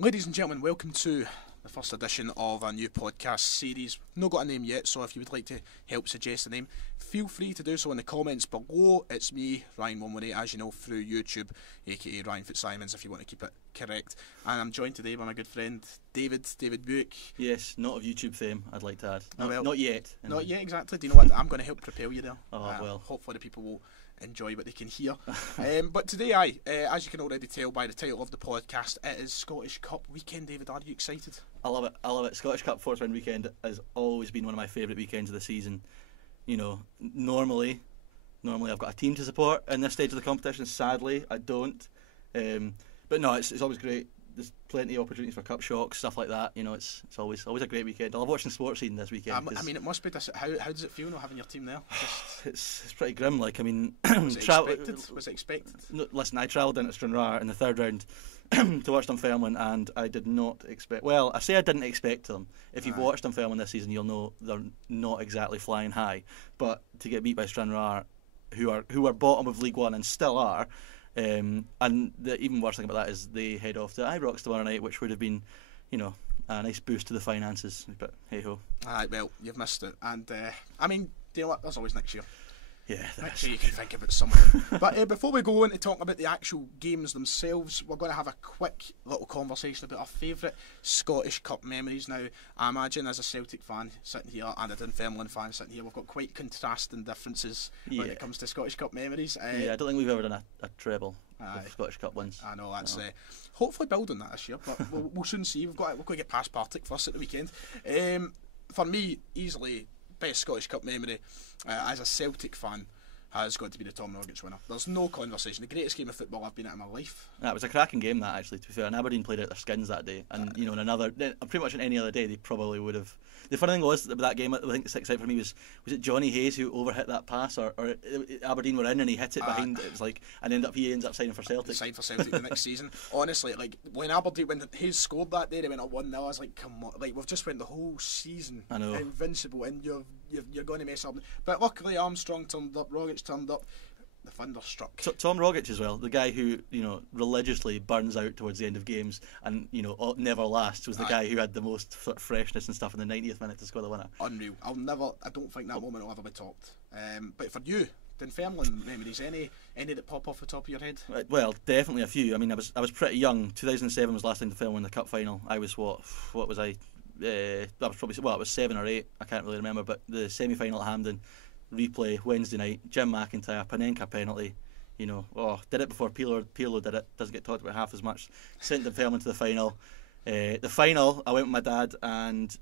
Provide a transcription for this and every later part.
Ladies and gentlemen, welcome to the first edition of a new podcast series. Not got a name yet, so if you would like to help suggest a name, feel free to do so in the comments below. It's me, Ryan118, as you know, through YouTube, aka Ryan Fitzsimons, if you want to keep it correct. And I'm joined today by my good friend David Buick. Yes, not of YouTube fame, I'd like to add. Not yet. Not yet, exactly. Do you know what? I'm going to help propel you there. Well. Hopefully the people will enjoy what they can hear. But today, as you can already tell by the title of the podcast, it is Scottish Cup weekend. David, are you excited? I love it. Scottish Cup fourth round weekend has always been one of my favourite weekends of the season. You know, normally I've got a team to support in this stage of the competition. Sadly, I don't. But no, it's always great. There's plenty of opportunities for cup shocks, stuff like that. You know, it's always a great weekend. I love watching sports scene this weekend. I mean, it must be. How does it feel not having your team there? It's pretty grim. Like, I mean, was it expected? No, listen, I travelled into Stranraer in the third round to watch Dunfermline, and I did not expect. Well, I say I didn't expect them. If you've watched Dunfermline this season, you'll know they're not exactly flying high. But to get beat by Stranraer, who are bottom of League One and still are. And the even worse thing about that is they head off to Ibrox tomorrow night, which would have been, you know, a nice boost to the finances. But hey ho. Alright, well, you've missed it. And I mean, do you know what? There's always next year. Yeah, next year you can think about something. But before we go into talking about the actual games themselves, we're going to have a quick little conversation about our favourite Scottish Cup memories. Now, I imagine as a Celtic fan sitting here and a Dunfermline fan sitting here, we've got quite contrasting differences when it comes to Scottish Cup memories. I don't think we've ever done a treble of Scottish Cup wins. I know, that's hopefully building that this year, but we'll soon see. We've got to get past Partick first at the weekend. For me, easily best Scottish Cup memory as a Celtic fan has got to be the Tom Rogic winner. There's no conversation. The greatest game of football I've been at in my life. It was a cracking game, that, actually, to be fair. And Aberdeen played out their skins that day. And, you know, pretty much on any other day, they probably would have. The funny thing was, that game, I think the sticks out for me was it Johnny Hayes who overhit that pass, or Aberdeen were in and he hit it behind. It was like, and he ends up signing for Celtic. Signed for Celtic the next season. Honestly, like when Hayes scored that day, they went up 1-0. I was like, come on, like we've just went the whole season invincible, and you're going to mess up. But luckily, Armstrong turned up, Rogic turned up. The thunder struck. Tom Rogic as well, the guy who, you know, religiously burns out towards the end of games and, you know, never lasts, was the guy who had the most freshness and stuff in the 90th minute to score the winner. Unreal. I don't think that moment will ever be topped. But for you, Dunfermline memories, any that pop off the top of your head? Well, definitely a few. I mean, I was pretty young. 2007 was the last time Dunfermline won the cup final. I was what was I? I was probably, it was 7 or 8. I can't really remember. But the semi-final at Hampden. Replay Wednesday night, Jim McIntyre, Panenka penalty, you know, did it before Pirlo did it, doesn't get talked about half as much, sent Dunfermline to the final. The final, I went with my dad, and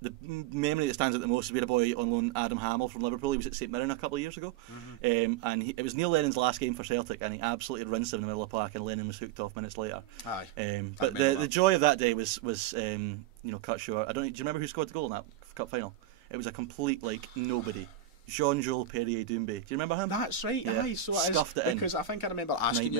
the memory that stands out the most is we had a boy on loan, Adam Hamill from Liverpool. He was at St Mirren a couple of years ago, and it was Neil Lennon's last game for Celtic, and he absolutely rinsed him in the middle of the park, and Lennon was hooked off minutes later. But the joy of that day was you know, cut short. Do you remember who scored the goal in that cup final? It was a complete, like, nobody. Jean-Jules Perrier-Doumbé. Do you remember him? That's right, yeah. Aye. So Scuffed it in. Because I think I remember asking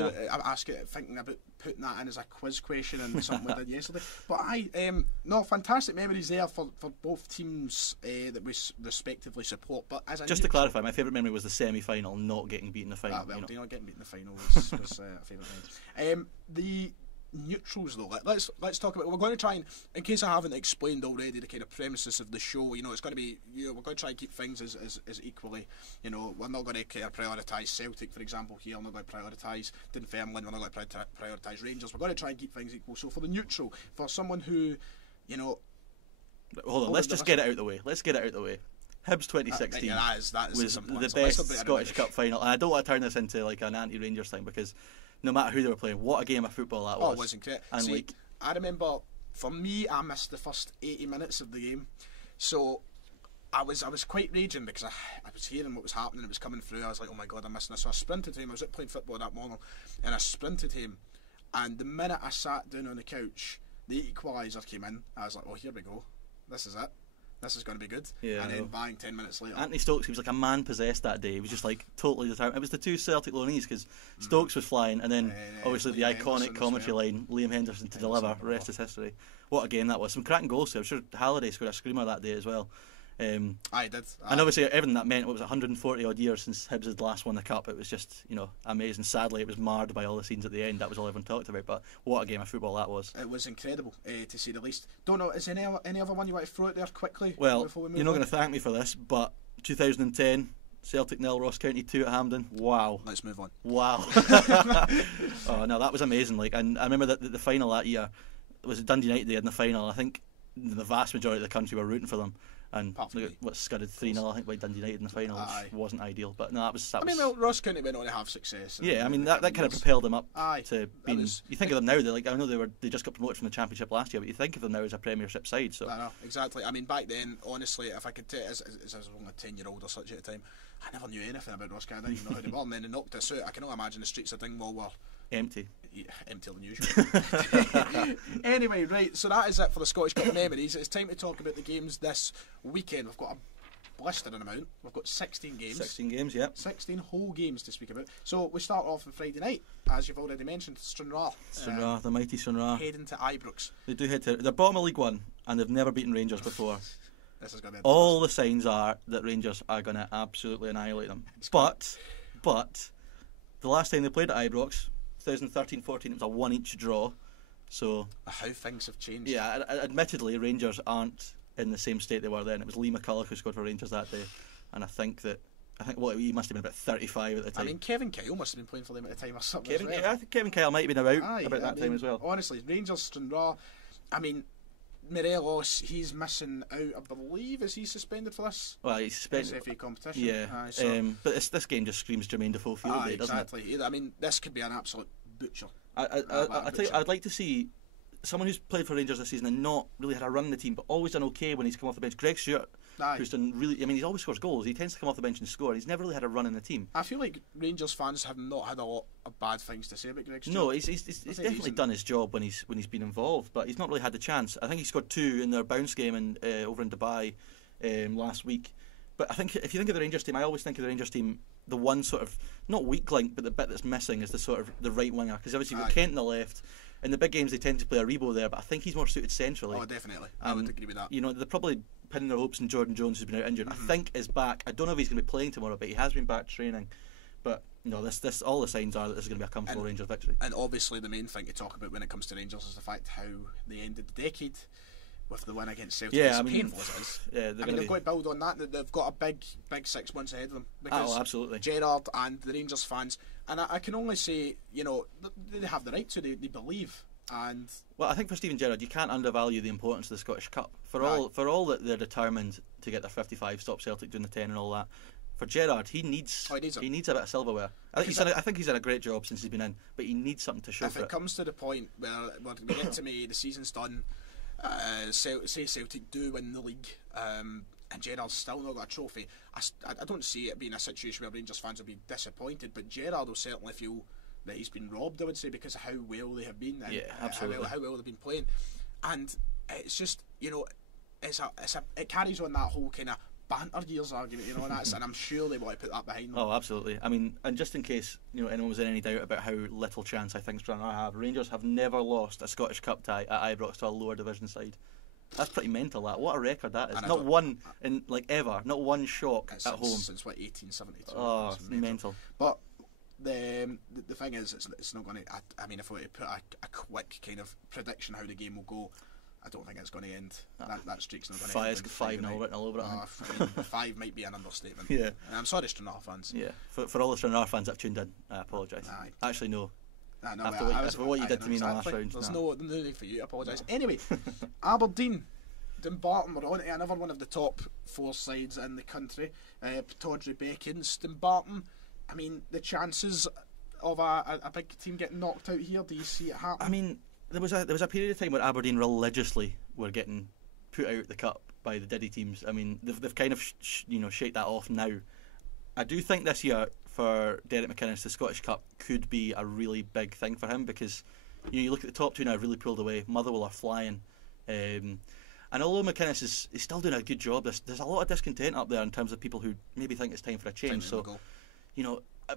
thinking about putting that in as a quiz question and something we did yesterday. But fantastic memories there for both teams that we respectively support. But just to clarify, my favourite memory was the semi-final, not getting beaten in the final. Well, you know, getting beaten in the final was a favourite memory. The neutrals, though, let's talk about. We're going to try and, in case I haven't explained already, the kind of premises of the show. You know, it's going to be, you know, we're going to try and keep things as equally. You know, we're not going to kind of prioritise Celtic, for example. Here, we're not going to prioritise Dunfermline. We're not going to prioritise Rangers. We're going to try and keep things equal. So for the neutral, for someone who, you know, hold on, let's just get it out of the way. Hibs 2016 was the best Scottish Cup final, and I don't want to turn this into like an anti-Rangers thing, because no matter who they were playing, what a game of football that was. Oh, it wasn't great. And I remember, for me, I missed the first 80 minutes of the game, so I was quite raging because I was hearing what was happening. It was coming through. I was like, oh my god, I'm missing this. So I sprinted home. I was out playing football that morning, and I sprinted home. And the minute I sat down on the couch, the equaliser came in. I was like, oh, here we go. This is it. This is going to be good. Yeah, and then bang, 10 minutes later, Anthony Stokes, he was like a man possessed that day. He was just like totally determined. It was the two Celtic loanees, because Stokes was flying, and then obviously the iconic commentary line, Liam Henderson to deliver. Rest is history. What a game that was. Some cracking goals. I'm sure Halliday scored a screamer that day as well. I did. And obviously everything that meant, what was it, 140 odd years since Hibs had last won the cup. It was just, amazing. Sadly, it was marred by all the scenes at the end. That was all everyone talked about. But what a game of football that was. It was incredible, to say the least. Don't know, is there any other one you want to throw out there quickly? Well, you're not going to thank me for this, but 2010, Celtic 0, Ross County 2 at Hampden. Wow. Let's move on. Wow. Oh no, that was amazing. And I remember that the final that year was Dundee United. They had in the final. I think the vast majority of the country were rooting for them. And look at what scudded 3-0, I think, by Dundee United in the final, which wasn't ideal. But no, that was. Ross County went on to have success. Yeah, I mean that kind of propelled them up to being. You think of them now, I know they just got promoted from the Championship last year, but you think of them now as a Premiership side. So I know, exactly. I mean, back then, honestly, if I could as I was only a 10-year-old or such at the time, I never knew anything about Ross County. I didn't even know who they were, and then they knocked us out. I can only imagine the streets of Dingwall were empty. Yeah, emptier than usual. Anyway, right, so that is it for the Scottish Cup memories. It's time to talk about the games this weekend. We've got a blistering amount. We've got 16 games. 16 games, yeah. 16 whole games to speak about. So we start off on Friday night, as you've already mentioned, Stranraer. Stranraer, the mighty Stranraer. Heading to Ibrox. They do head to... They're bottom of League One, and they've never beaten Rangers before. This is going to be all the signs are that Rangers are going to absolutely annihilate them. But the last time they played at Ibrox, 2013-14, it was a 1-each draw. So how things have changed. Yeah, admittedly, Rangers aren't in the same state they were then. It was Lee McCulloch who scored for Rangers that day, and I think he must have been about 35 at the time. I mean, Kevin Kyle must have been playing for them at the time or something. I think Kevin Kyle might have been about that time as well. Honestly, Rangers, Stranraer. I mean, Morelos, he's missing out. I believe, is he suspended for this? Well, he's suspended. SFA competition. Yeah, but this game just screams Jermaine Defoe field day, doesn't it? Exactly. I mean, this could be an absolute butcher. I tell you, I'd like to see someone who's played for Rangers this season and not really had a run in the team, but always done okay when he's come off the bench. Greg Stewart, who's done really. I mean, he always scores goals. He tends to come off the bench and score. He's never really had a run in the team. I feel like Rangers fans have not had a lot of bad things to say about Greg Stewart. No, he's definitely done his job when he's been involved, but he's not really had the chance. I think he scored 2 in their bounce game over in Dubai last week. But I think if you think of the Rangers team, I always think of the Rangers team, the one sort of not weak link, but the bit that's missing is the sort of the right winger, because obviously you've got Kent on the left. In the big games they tend to play Aribo there, but I think he's more suited centrally. Oh, definitely. I would agree with that. They're probably pinning their hopes on Jordan Jones, who's been out injured. I think is back. I don't know if he's going to be playing tomorrow, but he has been back training. But this all the signs are that this is going to be a comfortable Rangers victory. And obviously the main thing to talk about when it comes to Rangers is the fact how they ended the decade with the win against Celtic. Yeah, as painful as it is. Yeah, they've got to build on that. They've got a big 6 months ahead of them. Because absolutely. Gerrard and the Rangers fans, and I can only say, they have the right to. They believe. And well, I think for Steven Gerrard, you can't undervalue the importance of the Scottish Cup. For all that they're determined to get their 55, stop Celtic doing the 10 and all that. For Gerrard, he needs a bit of silverware. I think he's done a great job since he's been in, but he needs something to show for it. If it comes to the point where we get to May, the season's done, say Celtic do win the league, and Gerrard's still not got a trophy, I don't see it being a situation where Rangers fans will be disappointed, but Gerrard will certainly feel that he's been robbed, I would say, because of how well they have been, and absolutely. how well they've been playing. And it's just, it carries on that whole kind of banter years argument, and I'm sure they want to put that behind them. Oh, absolutely. I mean, and just in case anyone was in any doubt about how little chance I think Stranraer have, Rangers have never lost a Scottish Cup tie at Ibrox to a lower division side. That's pretty mental. What a record that is. Not one in ever. Not one shock at home since 1872. Oh, it's mental. But the thing is, it's not going to. I mean, if we were to put a quick kind of prediction how the game will go, I don't think it's going to end. That streak's not going to end. 5-0 written all over it. 5 might be an understatement. Yeah. I'm sorry, Stranraer fans. Yeah. For all the Stranraer fans that have tuned in, I apologise. Actually, no. After what you did to me in the last round. There's no need for you to apologise. Anyway, Aberdeen, Dumbarton were on to another one of the top 4 sides in the country. Pittodrie Beckons, Dumbarton. I mean, the chances of a big team getting knocked out here, do you see it happen? I mean, there was a period of time where Aberdeen religiously were getting put out the cup by the Diddy teams. I mean, they've kind of shake that off now. I do think this year for Derek McInnes, the Scottish Cup could be a really big thing for him, because you look at the top 2 now, really pulled away. Motherwell are flying, and although McInnes is still doing a good job, there's a lot of discontent up there in terms of people who maybe think it's time for a change. So,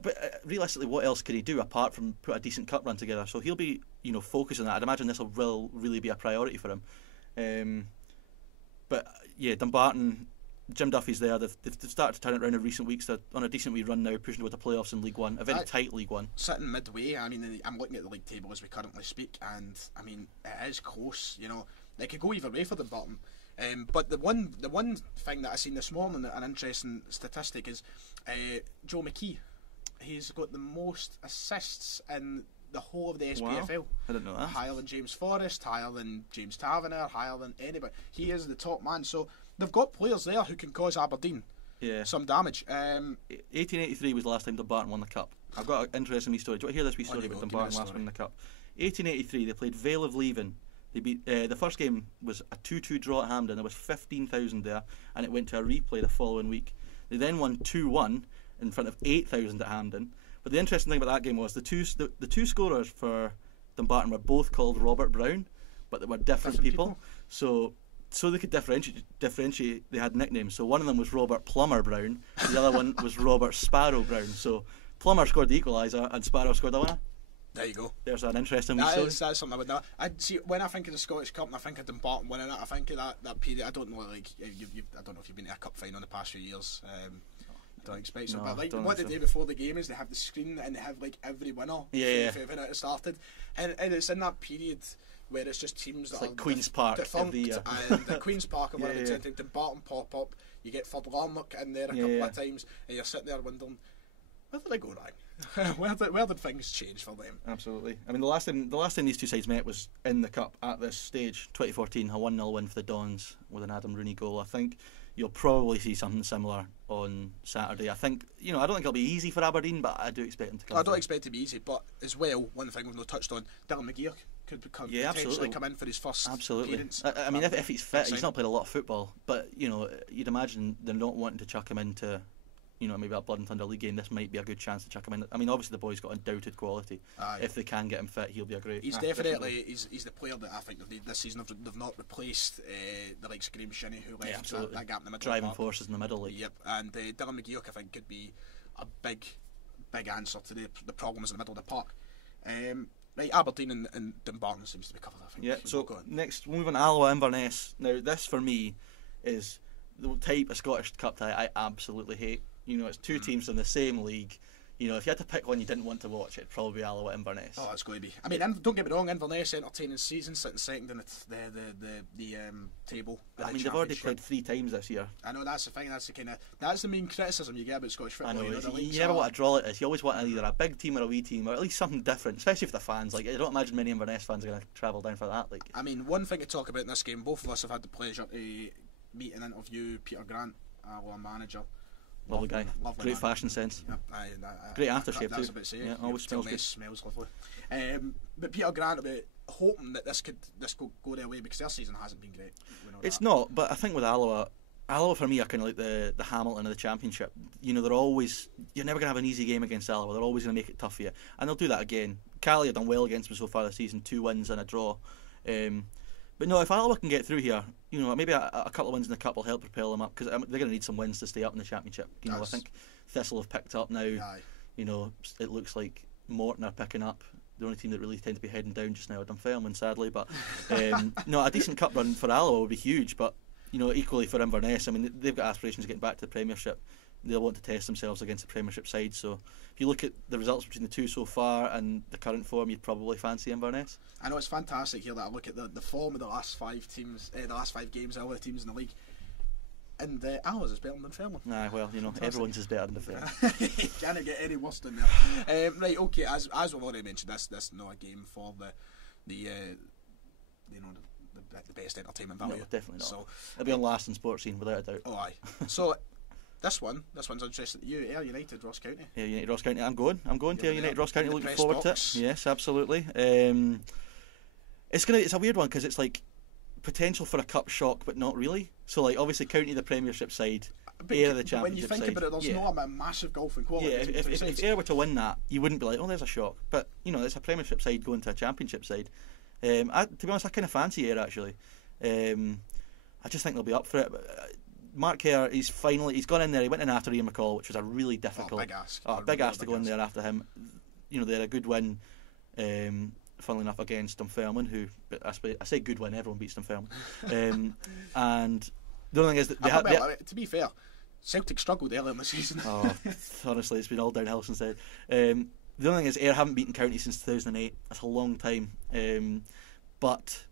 but realistically, what else can he do apart from put a decent cup run together? So he'll be focusing on that. I'd imagine this will really be a priority for him. But yeah, Dumbarton, Jim Duffy's there. They've started to turn it around in recent weeks. They're on a decent wee run now, pushing toward the playoffs in League One, a very tight League One. Sitting midway, I mean, I'm looking at the league table as we currently speak, and I mean, it is close. You know, it could go either way for Dumbarton. But the one thing that I seen this morning, an interesting statistic, is Joe McKee. He's got the most assists in the whole of the SPFL. Wow. I didn't know that. Higher than James Forrest, higher than James Taverner, higher than anybody. He is the top man. So they've got players there who can cause Aberdeen some damage. 1883 was the last time Dumbarton won the Cup. I've got an interesting wee story. Do you want to hear this wee story about Dumbarton last winning the Cup? 1883, they played Vale of Leven. They beat the first game was a 2-2 draw at Hampden. There was 15,000 there, and it went to a replay the following week. They then won 2-1 in front of 8,000 at Hampden. But the interesting thing about that game was the two scorers for Dumbarton were both called Robert Brown, but they were different people. So they could differentiate. They had nicknames. So one of them was Robert Plummer Brown, the other one was Robert Sparrow Brown. So Plummer scored the equaliser and Sparrow scored the winner. There you go. There's an interesting wee story. That's something I would know. I see when I think of the Scottish Cup and I think of Dumbarton winning it. I think of that period. I don't know, like I don't know if you've been to a cup final in the past few years. Don't expect so, but like what they do before the game is they have the screen and they have like every winner. When it started, and it's in that period where it's just teams that like are Queen's Park every year. And the Queen's Park or whatever. Dumbarton pop up. You get Ford Larnock in there a couple of times, and you're sitting there wondering, where did I go wrong? where did things change for them? Absolutely. I mean, the last time these two sides met was in the Cup at this stage, 2014, a 1-0 win for the Dons with an Adam Rooney goal. I think you'll probably see something similar on Saturday. I think, I don't think it'll be easy for Aberdeen, but I do expect them to come I don't expect it to be easy, but as well, one thing we've not touched on, Dylan McGeer could potentially come in for his first appearance. I mean, if he's fit, he's not played a lot of football, but, you'd imagine they're not wanting to chuck him into maybe a Blood and Thunder League game. This might be a good chance to chuck him in. I mean, obviously the boy's got undoubted quality. If they can get him fit, he'll be a great. He's definitely he's the player that I think this season they've not replaced the likes of Graham Shinnie, who left that gap in the middle. Driving forces in the middle. Yep, and Dylan McGeoch I think could be a big answer to the problems in the middle of the park. Right, Aberdeen and Dumbarton seems to be covered, I think. Yeah, so next, moving on, Alloa Inverness. Now, this for me is the type of Scottish Cup tie I absolutely hate. It's two teams in the same league. If you had to pick one you didn't want to watch, it'd probably be Alloa Inverness. Oh, it's going to be. I mean, don't get me wrong, Inverness entertaining season, sitting second in the table. I mean, they've already played 3 times this year. I know, that's the thing. That's the main criticism you get about Scottish football. I know. You never want to draw like this. You always want either a big team or a wee team, or at least something different, especially for the fans. Like, I don't imagine many Inverness fans are going to travel down for that. Like, I mean, one thing to talk about in this game, both of us have had the pleasure to meet and interview Peter Grant, our manager. Lovely guy, great fashion sense. Great aftershave too. About to say, yeah, always smells good. Smells lovely. But Peter Grant about hoping that this could go their way because their season hasn't been great. It's not, but I think with Alloa for me are kind of like the Hamilton of the Championship. You're never going to have an easy game against Alloa. They're always going to make it tough for you, and they'll do that again. Cali have done well against them so far this season, 2 wins and a draw. But no, if Alloa can get through here, maybe a couple of wins in the Cup will help propel them up because they're going to need some wins to stay up in the Championship. I think Thistle have picked up now. It looks like Morton are picking up. The only team that really tend to be heading down just now are Dunfermline, sadly. But a decent Cup run for Alloa would be huge. But equally for Inverness, I mean, they've got aspirations of getting back to the Premiership. They'll want to test themselves against the Premiership side. So if you look at the results between the two so far and the current form, you'd probably fancy Inverness. I know it's fantastic here that I look at the form of the last 5 teams, the last 5 games, all the teams in the league, and Alloa's is better than Dunfermline. Well, everyone's is better than Dunfermline. Can't get any worse than that. Right, okay. As we've already mentioned, this is not a game for the best entertainment value. No, definitely not. So it'll be on last in sports scene without a doubt. Oh aye. So. This one's interesting to you. Ayr United, Ross County. Ayr United, Ross County. I'm going to Ayr United, Ross County. Looking forward to it. Yes, absolutely. It's a weird one because it's like potential for a cup shock, but not really. So like obviously County the Premiership side, Ayr the Championship side. When you think about it, there's not a massive golfing quality. Yeah, if Ayr were to win that, you wouldn't be like, oh, there's a shock. But it's a Premiership side going to a Championship side. To be honest, I kind of fancy Ayr actually. I just think they'll be up for it. Mark Kerr, he's gone in there. He went in after Ian McCall, which was a really difficult, big ask to go in there after him. They had a good win, funnily enough, against Dunfermline, who I say good win. Everyone beats Dunfermline, and The only thing is that they have. To be fair, Celtic struggled early in the season. Oh, honestly, it's been all downhill since then. The only thing is, Ayr haven't beaten County since 2008. That's a long time. But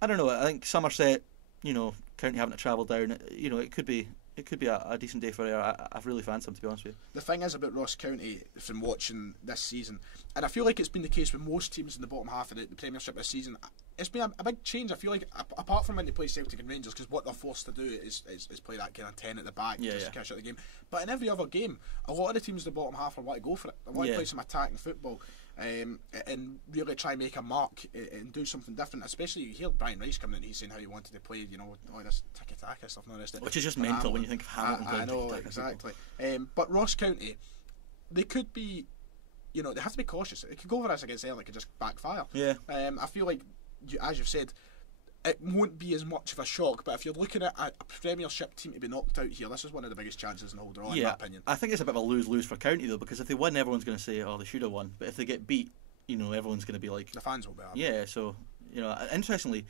I don't know. I think Somerset, County having to travel down, it could be a decent day for Ayr. I really fancy them, to be honest with you. The thing is about Ross County, from watching this season, and I feel like it's been the case with most teams in the bottom half of the Premiership this season, it's been a big change. I feel like, apart from when they play Celtic and Rangers, because what they're forced to do is play that kind of 10 at the back to catch out the game. But in every other game, a lot of the teams in the bottom half want to go for it. They want to play some attacking football and really try and make a mark and do something different. Especially, you hear Brian Rice coming in, he's saying how he wanted to play, all this tiki-taka stuff. Which is just mental when you think of Hamilton playing tiki-taka. I know, exactly. But Ross County, they could be, they have to be cautious. It could go over us against Ayr, it could just backfire. Yeah. I feel like, as you've said, it won't be as much of a shock, but if you're looking at a Premiership team to be knocked out here, this is one of the biggest chances in the whole draw, in my opinion. I think it's a bit of a lose-lose for County, though, because if they win, everyone's going to say, oh, they should have won. But if they get beat, everyone's going to be like... The fans will be happy. Yeah, so, interestingly,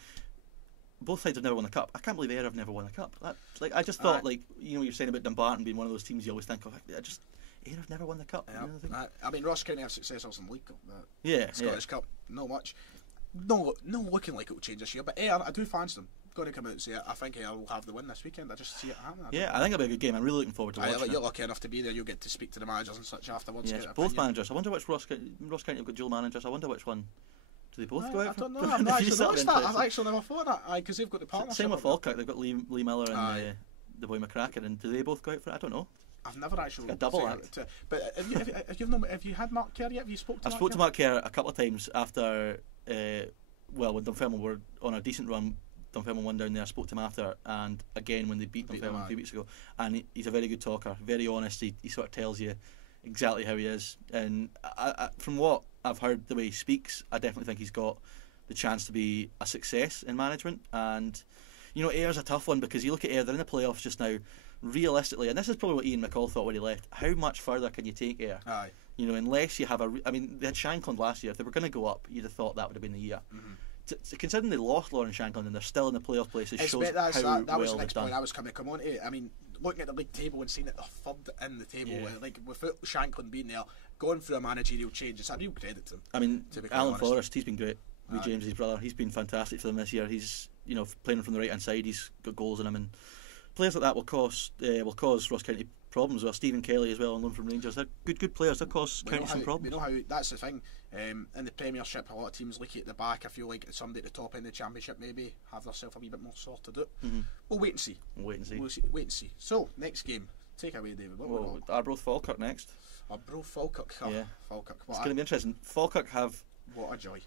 both sides have never won the cup. I can't believe Ayr have never won the cup. I just thought, you're saying about Dumbarton being one of those teams you always think of. Ayr have never won the cup. Yeah. I mean, Ross County have successors in the League Cup. Scottish Cup, not much. No looking like it will change this year, but Ayr, I do fancy them. Got to come out and say it. I think Ayr will have the win this weekend. I just see it happening. I think it'll be a good game. I'm really looking forward to watching it. You're lucky enough to be there. You'll get to speak to the managers and such afterwards. Yes, both managers. I wonder which Ross County have got dual managers. I wonder which one. Do they both go out? I don't know. I've not actually noticed that. I've actually never thought that. Because they've got the partnership. Same with Falkirk. They've got Lee Miller and the boy McCracken. And do they both go out for it? I don't know. I've never actually... It's a double act. But have you had Mark Kerr yet? Have you spoke to Mark Kerr? I've spoke to Mark Kerr a couple of times after... when Dunfermline were on a decent run. Dunfermline won down there. I spoke to him after, and again when they beat Dunfermline a few weeks ago. And he's a very good talker, very honest. He sort of tells you exactly how he is. And from what I've heard, the way he speaks, I definitely think he's got the chance to be a success in management. And Ayer's a tough one, because you look at Ayr, they're in the playoffs just now. Realistically, and this is probably what Ian McCall thought when he left, how much further can you take Ayr? Aye. Unless you have they had Shankland last year. If they were going to go up, you'd have thought that would have been the year. Mm-hmm. Considering they lost Lauren Shankland and they're still in the playoff places, shows how that was well the next they've point done. I was coming to come on to. I mean, looking at the league table and seeing that they're third in the table, without Shankland being there, going through a managerial change, it's a real credit to him. I mean, Alan Forrest, he's been great. James' brother, he's been fantastic for them this year. He's playing from the right hand side. He's got goals in him, and players like that will cause Ross County problems. Well, Stephen Kelly as well on loan from Rangers. They're good players. They'll cause County some problems. We know how that's the thing. In the Premiership, a lot of teams leaky at the back. I feel like somebody at the top end of the Championship maybe have themselves a wee bit more sorted out. Mm-hmm. We'll wait and see. Wait and see. So next game, take away, David. Arbroath Falkirk next. Arbroath Falkirk. Falkirk. It's going to be interesting. Falkirk have. What a joy.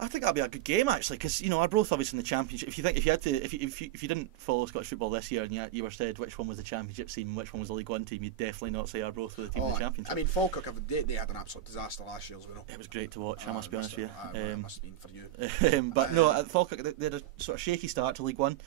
I think that'll be a good game actually, because Arbroath obviously in the Championship. If you didn't follow Scottish football this year and you were said which one was the Championship team, which one was the League One team, you'd definitely not say Arbroath were the team in the Championship. I mean, Falkirk they had an absolute disaster last year as well. It was great to watch. I must be honest with you. It must have been for you. But no, Falkirk they had a sort of shaky start to League One.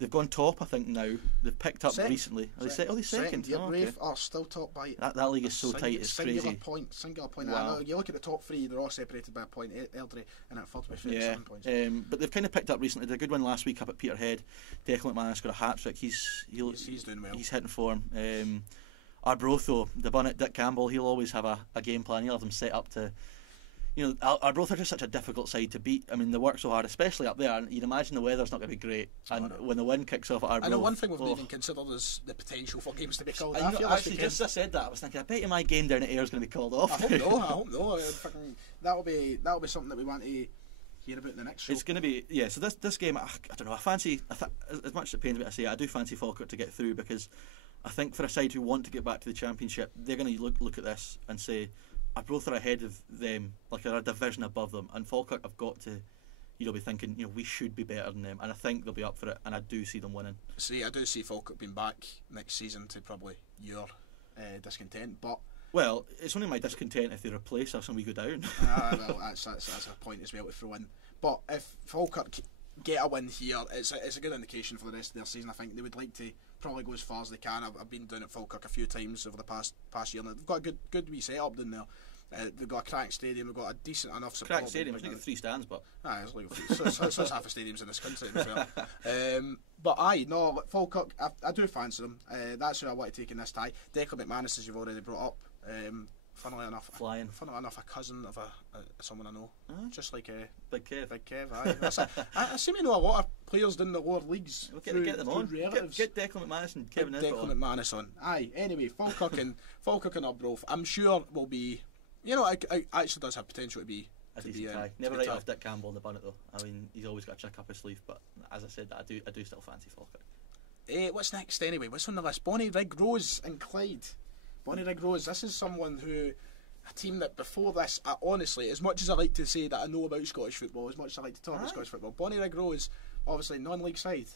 They've gone top, I think, now. They've picked up recently. Are they second? Rafe are still top by... That league is so tight, it's crazy. Singular point. Wow. You look at the top three, they're all separated by a point. Airdrie and at third by 37 points. But they've kind of picked up recently. They had a good one last week up at Peterhead. Declan McManus got a hat-trick. He's doing well. He's hitting form. Arbroath, though, the Bunnet, Dick Campbell, he'll always have a game plan. He'll have them set up to... Arbroath are just such a difficult side to beat. I mean, they work so hard, especially up there, and you'd imagine the weather's not going to be great. And when the wind kicks off at Arbroath... I know one thing we've even considered is the potential for games to be called. Actually, just as I said that, I was thinking, I bet you my game down at Ayr is going to be called off. I hope no. That'll be something that we want to hear about in the next show. It's going to be, so this game, I don't know, as much as it pains me to say, I do fancy Falkirk to get through, because I think for a side who want to get back to the Championship, they're going to look at this and say, Arbroath are ahead of them, like they're a division above them, and Falkirk have got to, be thinking, we should be better than them, and I think they'll be up for it, and I do see them winning. I do see Falkirk being back next season to probably your discontent, but well, it's only my discontent if they replace us and we go down. Well, that's a point as well to throw in. But if Falkirk get a win here, it's a good indication for the rest of their season. I think they would like to probably go as far as they can. I've been down at Falkirk a few times over the past year, and they've got a good wee setup down there. They've got a crack stadium. They've got a decent enough support. Crack stadium. It's like 3 stands, but it's like so half the stadiums in this country. To be fair. But Falkirk, I do fancy them. That's who I want to take in this tie. Declan McManus, as you've already brought up. Funnily enough, a cousin of someone I know, just like Big Kev. Aye. I seem to know a lot of players in the lower leagues. We'll get them on. Get Declan McManus and Kevin Declan McManus on. Aye. Anyway, Falkirk and Arbroath, I'm sure will be. It actually does have potential to be. A decent tie. Never write off Dick Campbell in the bonnet though. I mean, he's always got a trick up his sleeve. But as I said, I do still fancy Falkirk. What's next anyway? What's on the list? Bonnyrigg Rose and Clyde. Bonnyrigg Rose, this is someone a team that before this, honestly, as much as I like to say that I know about Scottish football, as much as I like to talk about Scottish football, Bonnyrigg Rose, obviously non-league side,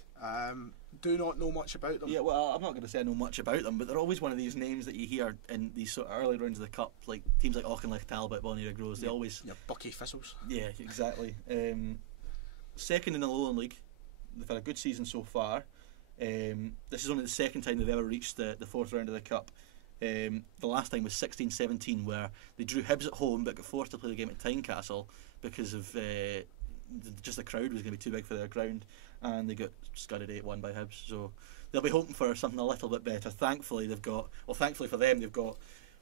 do not know much about them. Yeah, well, I'm not going to say I know much about them, but they're always one of these names that you hear in these sort of early rounds of the Cup, like teams like Auchinleck, Talbot, Bonnyrigg Rose, they always... Your Bucky Thistles. Yeah, exactly. Second in the Lowland League, they've had a good season so far. This is only the second time they've ever reached the 4th round of the Cup. The last time was 16-17, where they drew Hibs at home but got forced to play the game at Tynecastle because of just the crowd was going to be too big for their ground, and they got scudded 8-1 by Hibs. So they'll be hoping for something a little bit better. Thankfully for them, they've got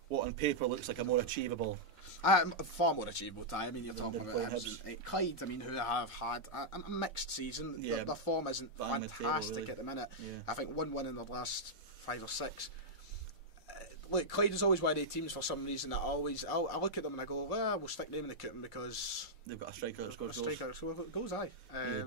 what on paper looks like a more achievable. Far more achievable tie. I mean, you're talking about Hibs. Clyde, I mean, who have had a mixed season. Yeah, their form isn't fantastic really. At the minute. Yeah. I think 1 in the last 5 or 6. Look, Clyde is always one of the teams for some reason that I look at them and I go, well, we'll stick them in the kitten because they've got a striker that scores goals. Aye.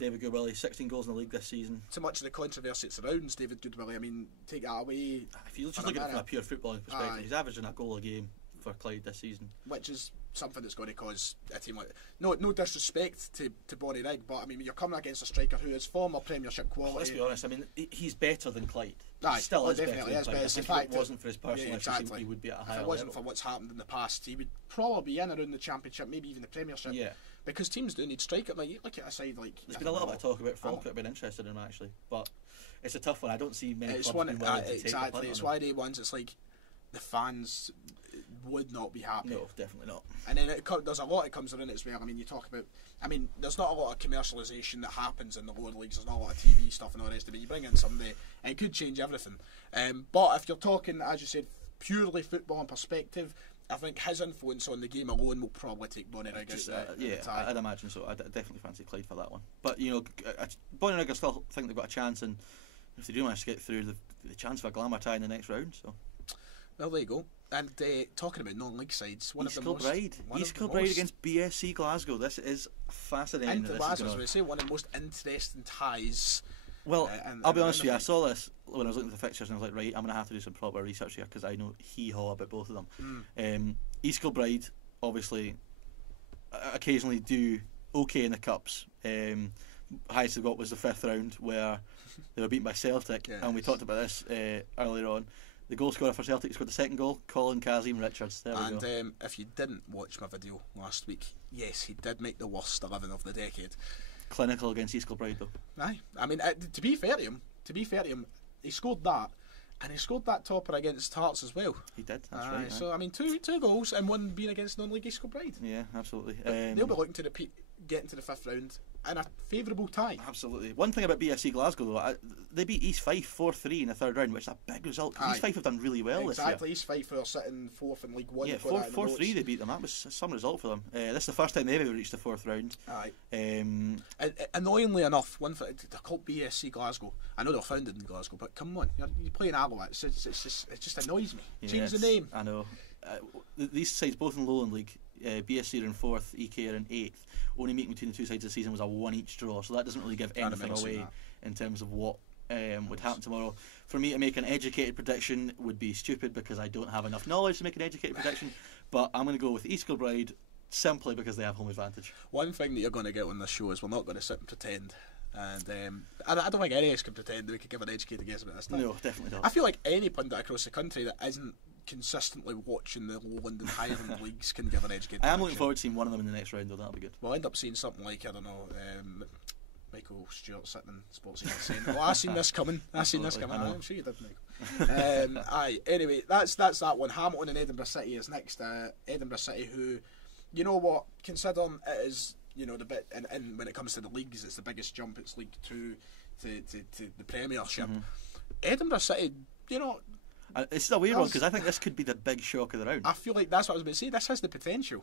David Goodwillie, 16 goals in the league this season. Too much of the controversy that surrounds David Goodwillie, I mean, take that away. If you just look at it from a pure footballing perspective, he's averaging a goal a game for Clyde this season, which is something that's going to cause a team like no disrespect to Bonnyrigg, but I mean you're coming against a striker who is former Premiership quality. Let's be honest, I mean he's better than Clyde. Aye, still is definitely better than Clyde. If it wasn't for his personal issues, he would be at a higher level. If it wasn't for what's happened in the past, he would probably be in around the Championship, maybe even the Premiership. Yeah. Because teams do need striker. Like, look at a side like. There's been a little bit of talk about Falkirk. I've been interested in him actually, but it's a tough one. I don't see many clubs being willing to take the punt on him. It's one of the ones. It's like the fans would not be happy. No, definitely not. And then there's a lot that comes around it as well. I mean, you talk about. I mean, there's not a lot of commercialisation that happens in the lower leagues. There's not a lot of TV stuff and all the rest of it. You bring in somebody, and it could change everything. But if you're talking, as you said, purely football and perspective, I think his influence on the game alone will probably take Bonnyrigg out. Yeah, I'd imagine so. I definitely fancy Clyde for that one. But you know, Bonnyrigg, I still think they've got a chance, and if they do manage to get through, the chance for a glamour tie in the next round. So. Well, there you go. And talking about non-league sides, East Kilbride against BSC Glasgow. This is fascinating. Into Glasgow, as we say, one of the most interesting ties. Well, I'll be honest with you, I saw this when I was looking at the fixtures and I was like, right, I'm going to have to do some proper research here because I know hee-haw about both of them. East Kilbride, obviously, occasionally do okay in the Cups. Highest they got was the 5th round where they were beaten by Celtic, and we talked about this earlier on. The goal scorer for Celtic scored the second goal, Colin Kazim Richards. There we go. And if you didn't watch my video last week, yes, he did make the worst 11 of the decade. Clinical against East Kilbride, though. Aye, I mean, to be fair to him, he scored that, and he scored that topper against Hearts as well. He did. That's right. So I mean, two goals and one being against non-league East Kilbride. Yeah, absolutely. They'll be looking to get into the 5th round in a favourable tie. Absolutely. One thing about BSC Glasgow though, they beat East Fife 4-3 in the 3rd round, which is a big result. East Fife have done really well this year. Exactly. East Fife are sitting 4th in League One. Yeah, 4-3 they beat them. That was some result for them. This is the first time they've ever reached the 4th round. Aye. Annoyingly enough, they're called BSC Glasgow. I know they're founded in Glasgow, but come on, you're playing Alloa. It just annoys me. Change the name. I know. These sides both in Lowland League. BSC are in 4th, EK are in 8th. Only meeting between the two sides of the season was a 1 each draw, so that doesn't really give anything away in terms of what would happen tomorrow. For me to make an educated prediction would be stupid because I don't have enough knowledge to make an educated prediction, but I'm going to go with East Kilbride simply because they have home advantage. One thing that you're going to get on this show is we're not going to sit and pretend. And I don't think any of us can pretend that we could give an educated guess about this time. No, definitely not. I feel like any pundit across the country that isn't consistently watching the Lowland and Highland leagues can give an educated prediction. I am looking forward to seeing one of them in the next round though, that'll be good. We'll end up seeing something like, I don't know, Michael Stewart sitting in Sports Center saying, "Oh, I seen this coming. I seen this coming." I'm sure you did, Michael. Aye. Anyway, that's that one. Hamilton and Edinburgh City is next. Edinburgh City, who, you know what, considering it is, you know, the bit, and when it comes to the leagues, it's the biggest jump. It's League Two to the Premiership. Edinburgh City, you know. It's a weird one because I think this could be the big shock of the round. I feel like that's what I was about to say. This has the potential.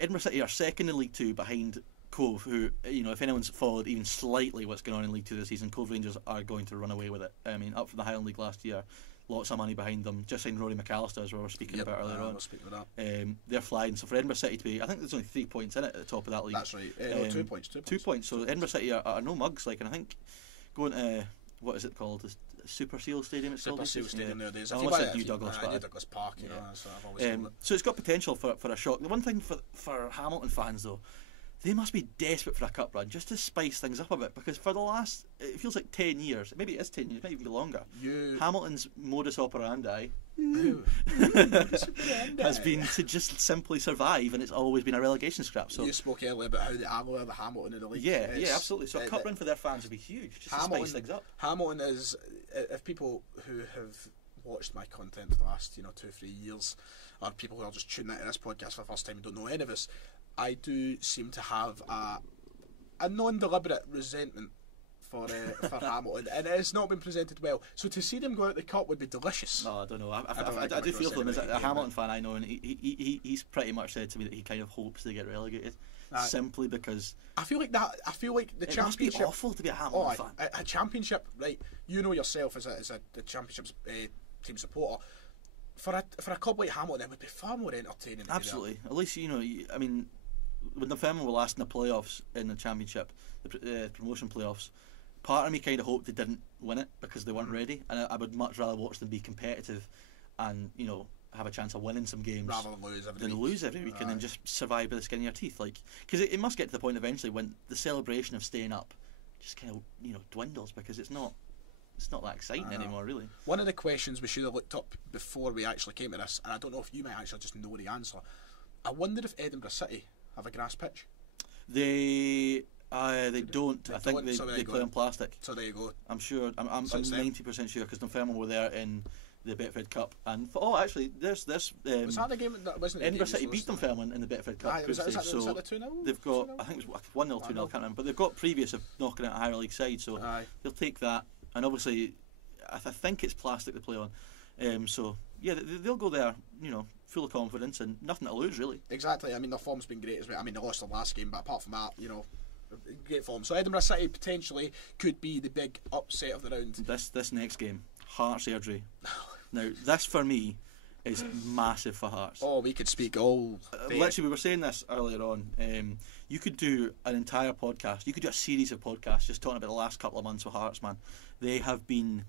Edinburgh City are second in League Two behind Cove, who, you know, if anyone's followed even slightly what's going on in League Two this season, Cove Rangers are going to run away with it. I mean, up from the Highland League last year, lots of money behind them. Just signed Rory McAllister, as we were speaking about earlier on. They're flying. So for Edinburgh City to be, I think there's only 3 points in it at the top of that league. That's right. No, 2 points. 2 points. So Edinburgh City are no mugs. Like, and I think going to, what is it called? The Super Seal Stadium. It's Super called Seal Stadium nowadays. I almost said New Douglas Park. New Douglas Park. You know, so I've always called it. So it's got potential for a shock. The one thing for Hamilton fans though, they must be desperate for a cup run just to spice things up a bit, because for the last, it feels like 10 years, maybe it is 10 years, maybe even be longer, Hamilton's modus operandi has been to just simply survive, and it's always been a relegation scrap. So you spoke earlier about how the Alloa, the Hamilton in the league. Yeah, absolutely. So a cup run for their fans would be huge, just to spice things up. Hamilton is, if people who have watched my content for the last 2-3 years, or people who are just tuning into this podcast for the first time and don't know any of us, I do seem to have a non-deliberate resentment for Hamilton, and it has not been presented well. So to see them go out the cup would be delicious. No, I don't know. I do feel for him as a Hamilton fan. I know, and he's pretty much said to me that he kind of hopes they get relegated, simply because I feel like the championship. Must be awful to be a Hamilton fan. A championship, right? You know yourself as the championship's team supporter. For a club like Hamilton, it would be far more entertaining. Absolutely. At least I mean, when the Dunfermline were last in the playoffs in the championship, the promotion playoffs, part of me kind of hoped they didn't win it because they weren't ready, and I would much rather watch them be competitive and have a chance of winning some games rather than lose every week and then just survive by the skin of your teeth. Like, because it must get to the point eventually when the celebration of staying up just kind of dwindles, because it's not that exciting anymore, really. One of the questions we should have looked up before we actually came to this, and I don't know if you might actually just know the answer, I wonder if Edinburgh City have a grass pitch. They don't. I think they play on plastic. So there you go. I'm sure. I'm 90% sure, because Dunfermline were there in the Betfred Cup, and actually, there's was that the game? That wasn't Edinburgh City beat Dunfermline in the Betfred Cup. Was that the 2-0? They've got, I think it was 1-0, 2-0, I can't remember, but they've got previous of knocking out a higher league side, so they'll take that. And obviously, I think it's plastic they play on. So yeah, they'll go there, full of confidence and nothing to lose, really. Exactly. I mean, their form's been great as well. I mean, they lost the last game, but apart from that, great form. So Edinburgh City potentially could be the big upset of the round. This next game, Hearts Airdrie. Now, this for me is massive for Hearts. Oh, we could speak all day. Literally, we were saying this earlier on. You could do an entire podcast. You could do a series of podcasts just talking about the last couple of months with Hearts, man. They have been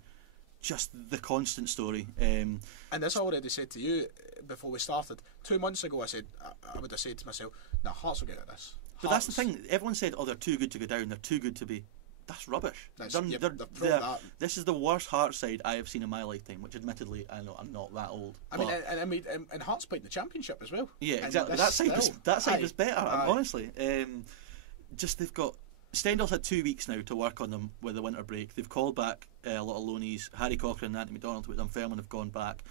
just the constant story. And this I already said to you before we started. 2 months ago, I would have said to myself, "Nah, Hearts will get at this." But that's the thing. Everyone said, "Oh, they're too good to go down. They're too good to be." That's rubbish. This is the worst Hearts side I have seen in my lifetime. Which, admittedly, I know I'm not that old. I mean, and Hearts played in the Championship as well. Yeah, exactly. That side was better. Honestly, just they've got. Stendhal's had 2 weeks now to work on them with the winter break. They've called back a lot of loanees. Harry Cochrane and Anthony McDonald with Dunfermline have gone back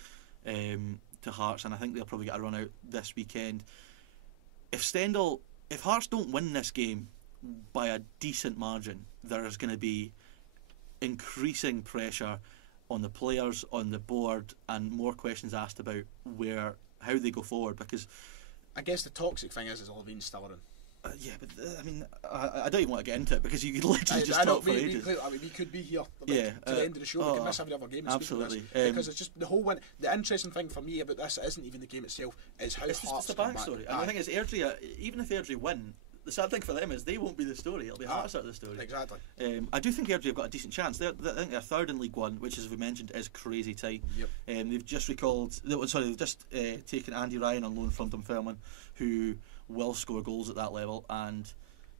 to Hearts, and I think they'll probably get a run out this weekend. If Hearts don't win this game by a decent margin, there is going to be increasing pressure on the players, on the board, and more questions asked about how they go forward. Because I guess the toxic thing is Levine's still around. Yeah, but I mean, I don't even want to get into it, because you could literally just talk for ages. We could be here to the end of the show. We could miss every other game. Absolutely, because it's just the whole one. The interesting thing for me about this isn't even the game itself; it's how it's Hearts just the backstory. And the thing is, Airdrie, even if Airdrie win, the sad thing for them is they won't be the story. It'll be Hearts out of the story. Exactly. I do think Airdrie have got a decent chance. I think they're third in League One, which, as we mentioned, is crazy tight. Yep. They've just they've just taken Andy Ryan on loan from Dunfermline, who will score goals at that level, and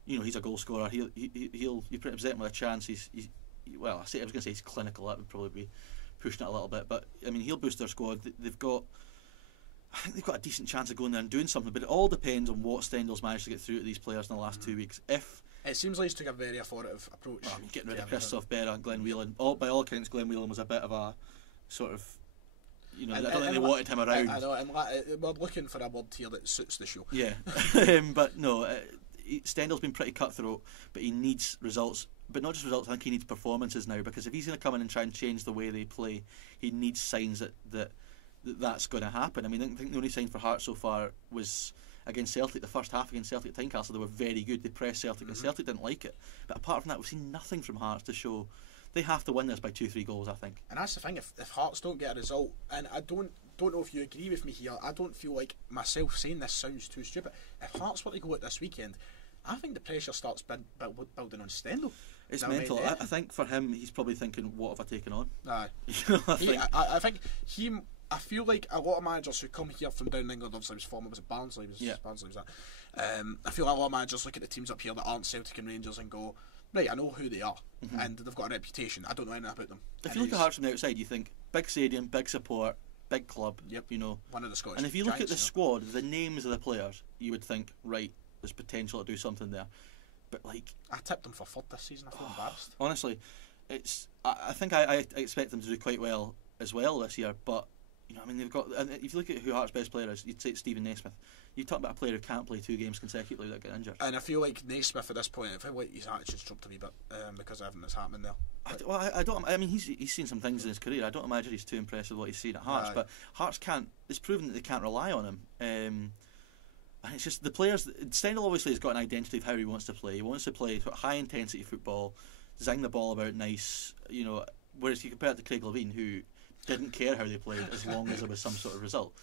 he's a goal scorer. He'll you present him with a chance. I was going to say he's clinical. That would probably be pushing it a little bit, but I mean, he'll boost their squad. I think they've got a decent chance of going there and doing something, but it all depends on what Stendhal's managed to get through to these players in the last 2 weeks. If It seems like he's took a very authoritative approach. Well, I mean, getting rid of Christoph Berra and Glenn Whelan. By all accounts, Glenn Whelan was a bit of a sort of, I don't think they wanted him around. I know, and we're looking for a word here that suits the show. Yeah, but no, Stendhal's been pretty cutthroat, but he needs results. But not just results, I think he needs performances now, because if he's going to come in and try and change the way they play, he needs signs that's going to happen. I mean, I think the only sign for Hearts so far was against Celtic. The first half against Celtic at Tynecastle, they were very good. They pressed Celtic, and Celtic didn't like it. But apart from that, we've seen nothing from Hearts to show they have to win this by 2-3 goals, I think. And that's the thing, if Hearts don't get a result, and I don't know if you agree with me here, I don't feel like myself saying this sounds too stupid. If Hearts were to go out this weekend, I think the pressure starts building on Stendhal. It's mental. I think for him, he's probably thinking, what have I taken on? Aye. I feel like a lot of managers who come here from down in England, obviously his former was at Barnsley, Barnsley was that. I feel like a lot of managers look at the teams up here that aren't Celtic and Rangers and go, right, I know who they are, and they've got a reputation. I don't know anything about them. If you look at Hearts from the outside, you think big stadium, big support, big club. Yep. One of the Scottish. And if you look at the squad, the names of the players, you would think, right, there's potential to do something there. But I tipped them for third this season. I feel embarrassed. Honestly, I think I expect them to do quite well as well this year. But they've got. And if you look at who Hearts' best player is, you'd say it's Stephen Naismith. You talk about a player who can't play 2 games consecutively without getting injured. And I feel like Naismith at this point, I feel like his attitude's dropped a wee bit because of everything that's happening there. I don't. I mean, he's seen some things in his career. I don't imagine he's too impressed with what he's seen at Hearts. But Hearts can't. It's proven that they can't rely on him. And it's just the players. Stendhal obviously has got an identity of how he wants to play. He wants to play high intensity football, zing the ball about nice. Whereas you compare it to Craig Levein, who didn't care how they played as long as there was some sort of result.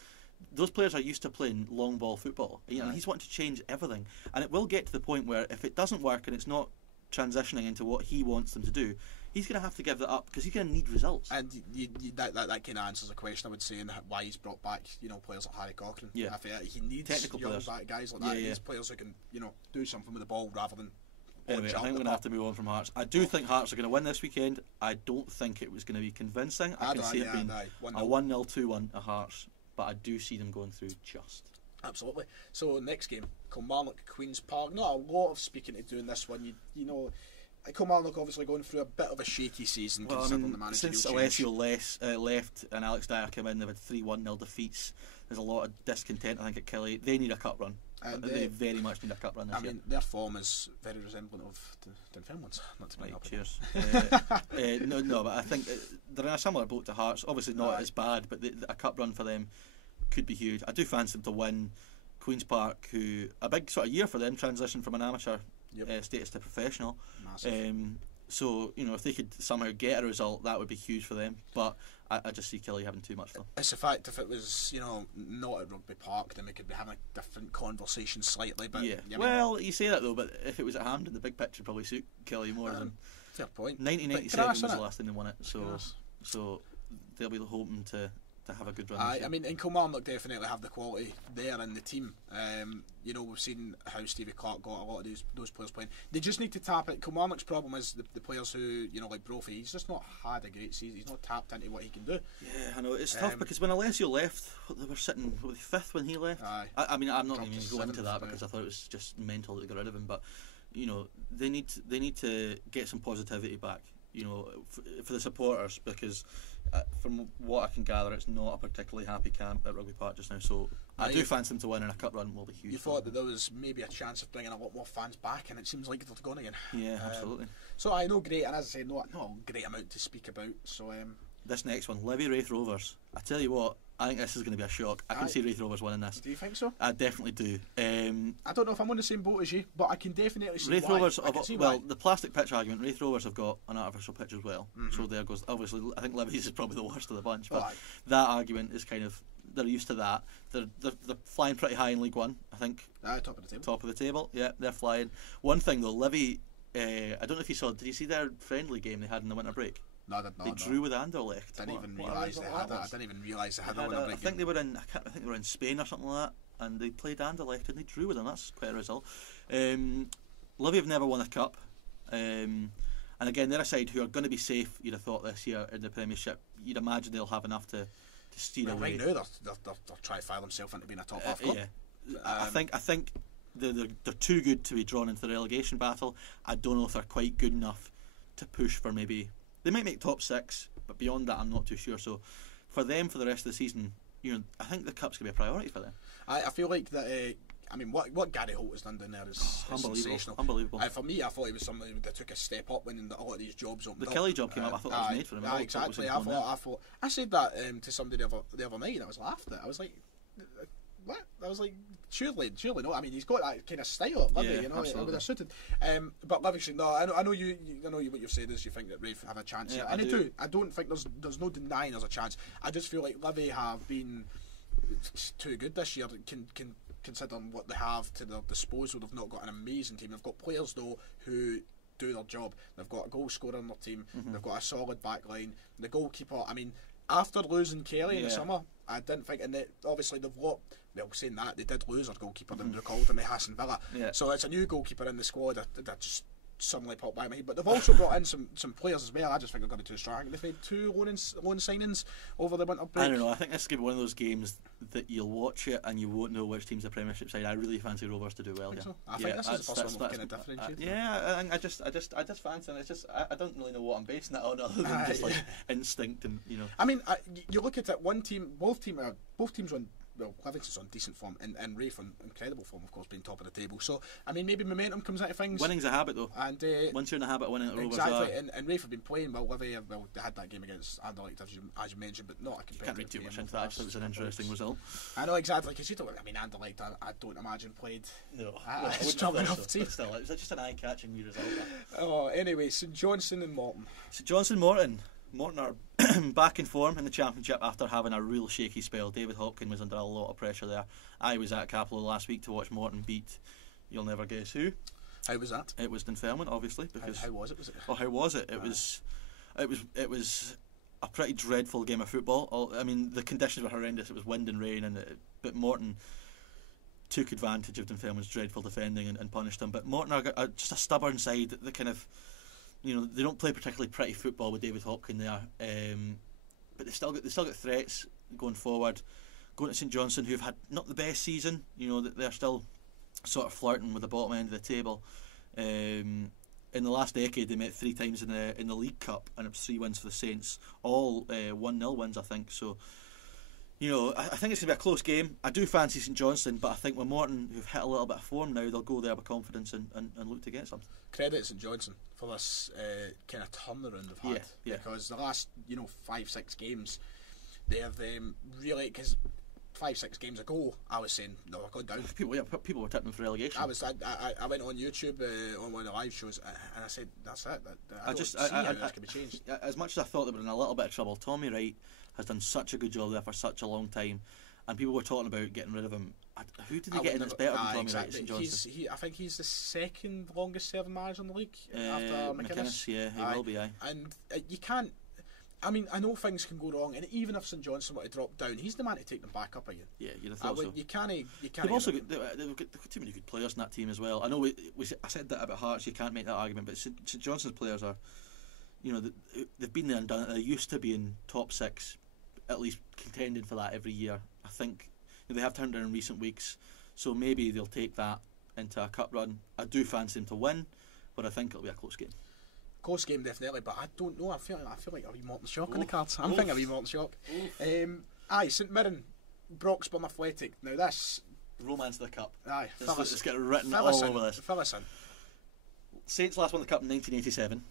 Those players are used to playing long ball football. He's wanting to change everything, and it will get to the point where if it doesn't work and it's not transitioning into what he wants them to do, he's going to have to give that up because he's going to need results. And that kind of answers the question, I would say, and why he's brought back players like Harry Cochrane. Yeah. I think he needs technical young players. Guys like that. He needs players who can do something with the ball rather than. Anyway, I think we're going to have to move on from Hearts. I do think Hearts are going to win this weekend. I don't think it was going to be convincing. I can see it being a 1-0, 2-1 at Hearts, but I do see them going through just. Absolutely. So next game, Kilmarnock, Queen's Park. Not a lot of speaking to do in this one. Kilmarnock obviously going through a bit of a shaky season considering the managerial since Alessio left and Alex Dyer came in, they've had 3-1-0 defeats. There's a lot of discontent, I think, at Kelly. They need a cup run. They very much need a cup run this year. Their form is very resemblant of Dunfermline's. Not to bring up. Cheers. No, but I think they're in a similar boat to Hearts. Obviously not as bad, but a cup run for them could be huge. I do fancy them to win. Queen's Park, who a big sort of year for them, transition from an amateur status to professional. So if they could somehow get a result, that would be huge for them. But I just see Kelly having too much fun. It's the fact if it was not at Rugby Park, then we could be having a different conversation slightly. But well, you say that though, but if it was at Hampden, the big picture probably suit Kelly more than. Fair point. 1997 was the last time they won it, so they'll be hoping to have a good run. I mean, and Kilmarnock definitely have the quality there in the team. We've seen how Stevie Clark got a lot of those players playing. They just need to tap it. Kilmarnock's problem is the players who, like Brophy, he's just not had a great season. He's not tapped into what he can do. Yeah, I know. It's tough because when Alessio left, they were sitting fifth when he left. I mean, I'm not going to go into that because I thought it was just mental to get rid of him. But they need to get some positivity back. For the supporters, because from what I can gather, it's not a particularly happy camp at Rugby Park just now. So I do fancy them to win, and a cup run will be huge. You thought that there was maybe a chance of bringing a lot more fans back, and it seems like they're gone again. Yeah, absolutely. So I know great, and as I say, not a great amount to speak about. So this next one, Livy Wraith Rovers. I tell you what, I think this is going to be a shock. I can see Wraith Rovers winning this. Do you think so? I definitely do. I don't know if I'm on the same boat as you, but I can definitely see Wraith why. Rovers. The plastic pitch argument. Wraith Rovers have got an artificial pitch as well. So there goes. Obviously, I think Livy's is probably the worst of the bunch. But that argument is kind of, they're used to that. They're flying pretty high in League One, I think. Top of the table. Top of the table. Yeah, they're flying. One thing though, Livy. I don't know if you saw. Did you see their friendly game they had in the winter break? No, I did not. They drew with Anderlecht. Didn't even realise they had that. I didn't even realise they had that. I think they were in. I think they were in Spain or something like that, and they played Anderlecht and they drew with them. That's quite a result. Livy have never won a cup, and again they're a side who are going to be safe. You'd have thought this year in the Premiership. You'd imagine they'll have enough to steer away. Right now they're trying to file themselves into being a top half club. Yeah, I think they're too good to be drawn into the relegation battle. I don't know if they're quite good enough to push for maybe. They might make top 6, but beyond that, I'm not too sure. So for them, for the rest of the season, I think the cup's going to be a priority for them. I feel like that. I mean, what Gary Holt has done down there is sensational. Unbelievable. For me, I thought he was somebody that took a step up when a lot of these jobs opened the up. Kelly job came up. I thought that was made for him. Exactly. I said that to somebody the other night, and I was laughed at. I was like, what? I was like, surely no. I mean, he's got that kind of style, Livy, absolutely. with a suited. But Livingston, no. I know you. I know what you've said is you think that Rafe have a chance here, and I do. I don't think there's no denying there's a chance. I just feel like Livy have been too good this year. Considering what they have to their disposal, they've not got an amazing team. They've got players though who do their job. They've got a goal scorer on their team. They've got a solid back line. The goalkeeper, I mean, after losing Kelly in the summer, I didn't think, and obviously they've got, well, saying that, they did lose their goalkeeper, they recalled him at Aston Villa. So it's a new goalkeeper in the squad that just suddenly popped by my head. But they've also brought in some players as well. I just think they're going to be too strong. They've made 2 loan signings over the winter break. I don't know. I think this is going to be one of those games that you'll watch it and you won't know which team's the Premiership side. I really fancy Rovers to do well. I think this is the first one we've kind of differentiated. I just fancy it. It's just I don't really know what I'm basing that on other than just like instinct and I mean, you look at it. Both teams on. Well, Livingston's on decent form, and Rafe on incredible form, of course, being top of the table. So, I mean, maybe momentum comes into things. Winning's a habit, though. And once you're in the habit of winning at Rovers, exactly. And Rafe have been playing well. Livy, they had that game against Anderlecht, as you mentioned, but not a competitive. Can't read too much into that. I just thought it was an interesting result. I know exactly because you don't. I mean, Anderlecht, I don't imagine played. No, a strong enough team. Still, it was just an eye-catching wee result. Oh, anyway, St Johnstone and Morton. St Johnstone, Morton are back in form in the Championship after having a real shaky spell. David Hopkins was under a lot of pressure there. I was at Capello last week to watch Morton beat, you'll never guess who. How was that? It was Dunfermline, obviously. Because how was it? how was it? It was a pretty dreadful game of football. I mean, the conditions were horrendous. It was wind and rain, but Morton took advantage of Dunfermline's dreadful defending and punished them. But Morton are just a stubborn side that kind of, they don't play particularly pretty football with David Hopkins there, but they still got threats going forward. Going to St Johnstone, who've had not the best season, they're still sort of flirting with the bottom end of the table. In the last decade, they met 3 times in the League Cup, and it was 3 wins for the Saints, all 1-0 wins, I think. So, I think it's going to be a close game. I do fancy St Johnstone, but I think with Morton, who've hit a little bit of form now, they'll go there with confidence and look to get something. Credit St Johnstone for this kind of turnaround they've had, because the last 5-6 games they have really, because 5-6 games ago I was saying no, they're going down. People were tipping them for relegation. I went on YouTube on one of the live shows and I said that's it. I don't see how this can be changed. As much as I thought they were in a little bit of trouble, Tommy Wright has done such a good job there for such a long time, and people were talking about getting rid of him. Who did they get in that's better than Tommy Wright at St Johnstone? I think he's the second longest serving manager in the league after McInnes. Yeah, he will be. And you can't. I mean, I know things can go wrong, and even if St Johnstone were to drop down, he's the man to take them back up again. Yeah, you'd have thought so. You can't. They've also got too many good players in that team as well. I know I said that about Hearts. You can't make that argument, but St Johnston's players are, they've been there and done it. They used to be in top 6, at least contending for that every year. I think they have turned around in recent weeks, so maybe they'll take that into a cup run. I do fancy them to win, but I think it'll be a close game. Close game definitely, but I don't know. I feel like a wee Morton shock in the cards. I'm thinking a wee Morton shock. St Mirren, Broxburn Athletic. Now this romance of the cup. Let's get written all over this. Fill us in. Saints last won the cup in 1987.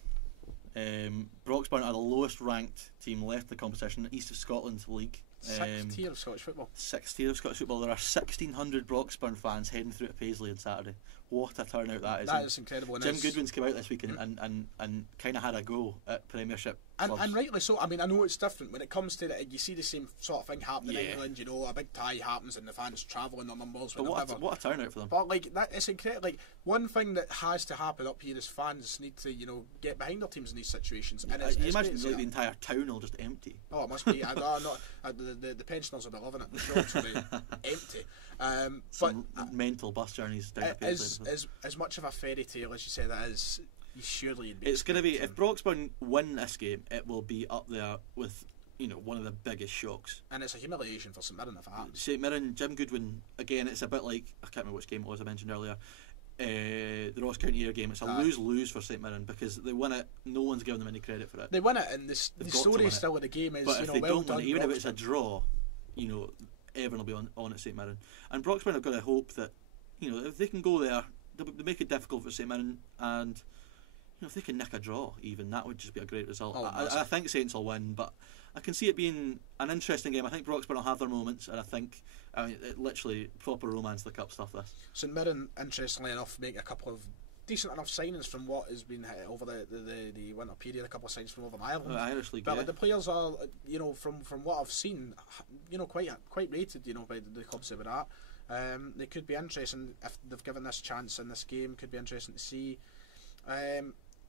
Broxburn are the lowest ranked team left in the competition, East of Scotland League. 6th tier of Scottish football. 6th tier of Scottish football. There are 1,600 Broxburn fans heading through to Paisley on Saturday. What a turnout that is! That is incredible. Jim Goodwin's came out this week and kind of had a go at Premiership. And rightly so. I mean, I know it's different when it comes to you see the same sort of thing happening in England. A big tie happens and the fans travelling their numbers. But what a turnout for them! But it's incredible. One thing that has to happen up here is fans need to get behind their teams in these situations. And you imagine the entire town will just empty. Oh, it must be. The pensioners will be loving it. The shops will be empty. Some mental bus journeys down to Paisley. As much of a fairy tale as you say that is, surely it's going to be, if Broxburn win this game, it will be up there with one of the biggest shocks. And it's a humiliation for St Mirren if it happens. St Mirren, Jim Goodwin, again, it's a bit like, I can't remember which game it was I mentioned earlier, the Ross County Air game. It's a lose-lose for St Mirren because they win it, no one's giving them any credit for it. They win it, and the story still of the game is, but if they well don't done, win it, even Broxburn. if it's a draw, everyone will be on at St Mirren. And Broxburn have got to hope that, if they can go there, they'll make it difficult for St Mirren, and if they can nick a draw, even that would just be a great result. I think Saints will win, but I can see it being an interesting game. I think Broxburn will have their moments, and I think it literally proper romance the cup stuff. This St Mirren, interestingly enough, make a couple of decent enough signings from what has been over the winter period. A couple of signings from over in Ireland. Irish League, but the players are, from what I've seen, quite rated, by the clubs they were at. They could be interesting if they've given this chance in this game. Could be interesting to see.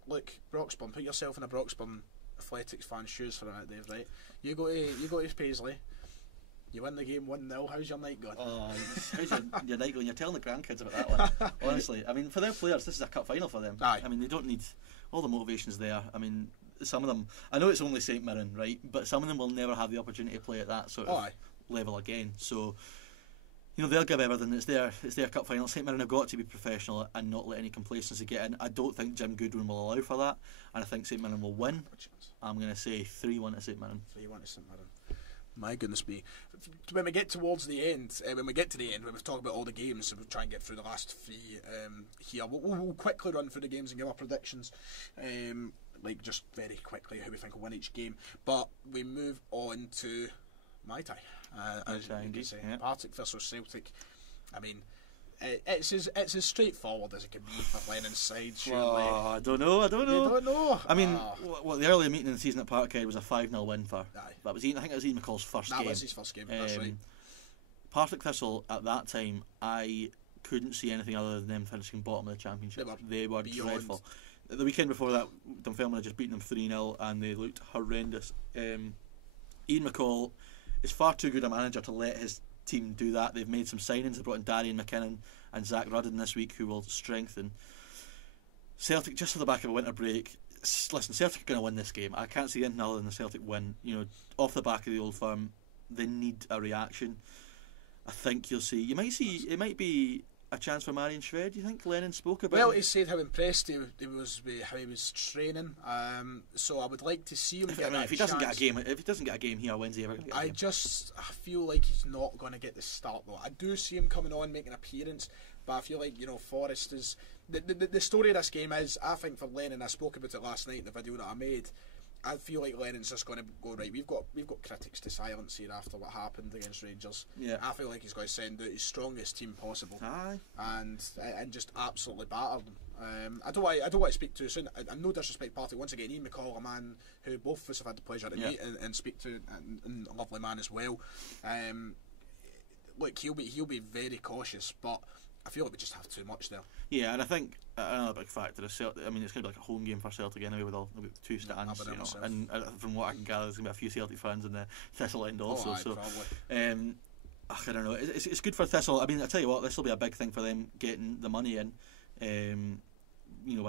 Look, Broxburn, put yourself in a Broxburn Athletics fan's shoes for a minute, Dave. Right? You go to Paisley. You win the game 1-0. How's your night going? Oh, how's your night going? You're telling the grandkids about that one. Honestly, I mean, for their players, this is a cup final for them. Aye. I mean, they don't need all the motivations there. I mean, some of them. I know it's only St Mirren, right? But some of them will never have the opportunity to play at that sort of level again. So, they'll give everything. It's their cup final. St Mirren have got to be professional and not let any complacency get in. I don't think Jim Goodwin will allow for that, and I think St Mirren will win. I'm going to say 3-1 to St Mirren. 3-1 to St Mirren. My goodness me. When we get towards the end, when we've talked about all the games, so we'll try and get through the last three here. We'll quickly run through the games and give our predictions, just very quickly how we think will win each game. But we move on to Mai Tai, as you can say. Partick versus Celtic. I mean, it's as straightforward as it can be for Lennon's side, surely. Oh, I don't know. You don't know? I mean, the earlier meeting in the season at Parkhead was a 5-0 win for. That was I think it was Ian McCall's first game. That was his first game, that's right. Partick Thistle, at that time, I couldn't see anything other than them finishing bottom of the championship. They were dreadful. The weekend before that, Dunfermline had just beaten them 3-0 and they looked horrendous. Ian McCall is far too good a manager to let his team do that. They've made some signings. They brought in Darian McKinnon and Zach Rudden this week, who will strengthen. Celtic, just for the back of a winter break. Listen, Celtic are going to win this game. I can't see anything other than the Celtic win. Off the back of the Old Firm, they need a reaction. I think you'll see. You might see. It might be a chance for Marion Shred. Do you think Lennon spoke about? Well, he said how impressed he was with how he was training. So I would like to see him get that. If he doesn't get a game here, when's he ever going to get a game? I feel like he's not going to get the start though. I do see him coming on, making an appearance, but I feel like Forrest is the story of this game is. I think for Lennon, I spoke about it last night in the video that I made. I feel like Lennon's just going to go, right, we've got critics to silence here after what happened against Rangers. Yeah. I feel like he's going to send out his strongest team possible. Aye. And just absolutely batter them. I don't want to speak too soon. I no disrespect Partick. Once again, Ian McCall, a man who both of us have had the pleasure to meet and speak to, and a lovely man as well. Look, he'll be very cautious, but I feel like we just have too much there. Yeah, and I think another big factor is Celtic. I mean, it's going to be like a home game for Celtic anyway, with two stands, and from what I can gather, there's going to be a few Celtic fans in the Thistle end also. I don't know. It's good for Thistle. I mean, I tell you what, this will be a big thing for them getting the money in. It'll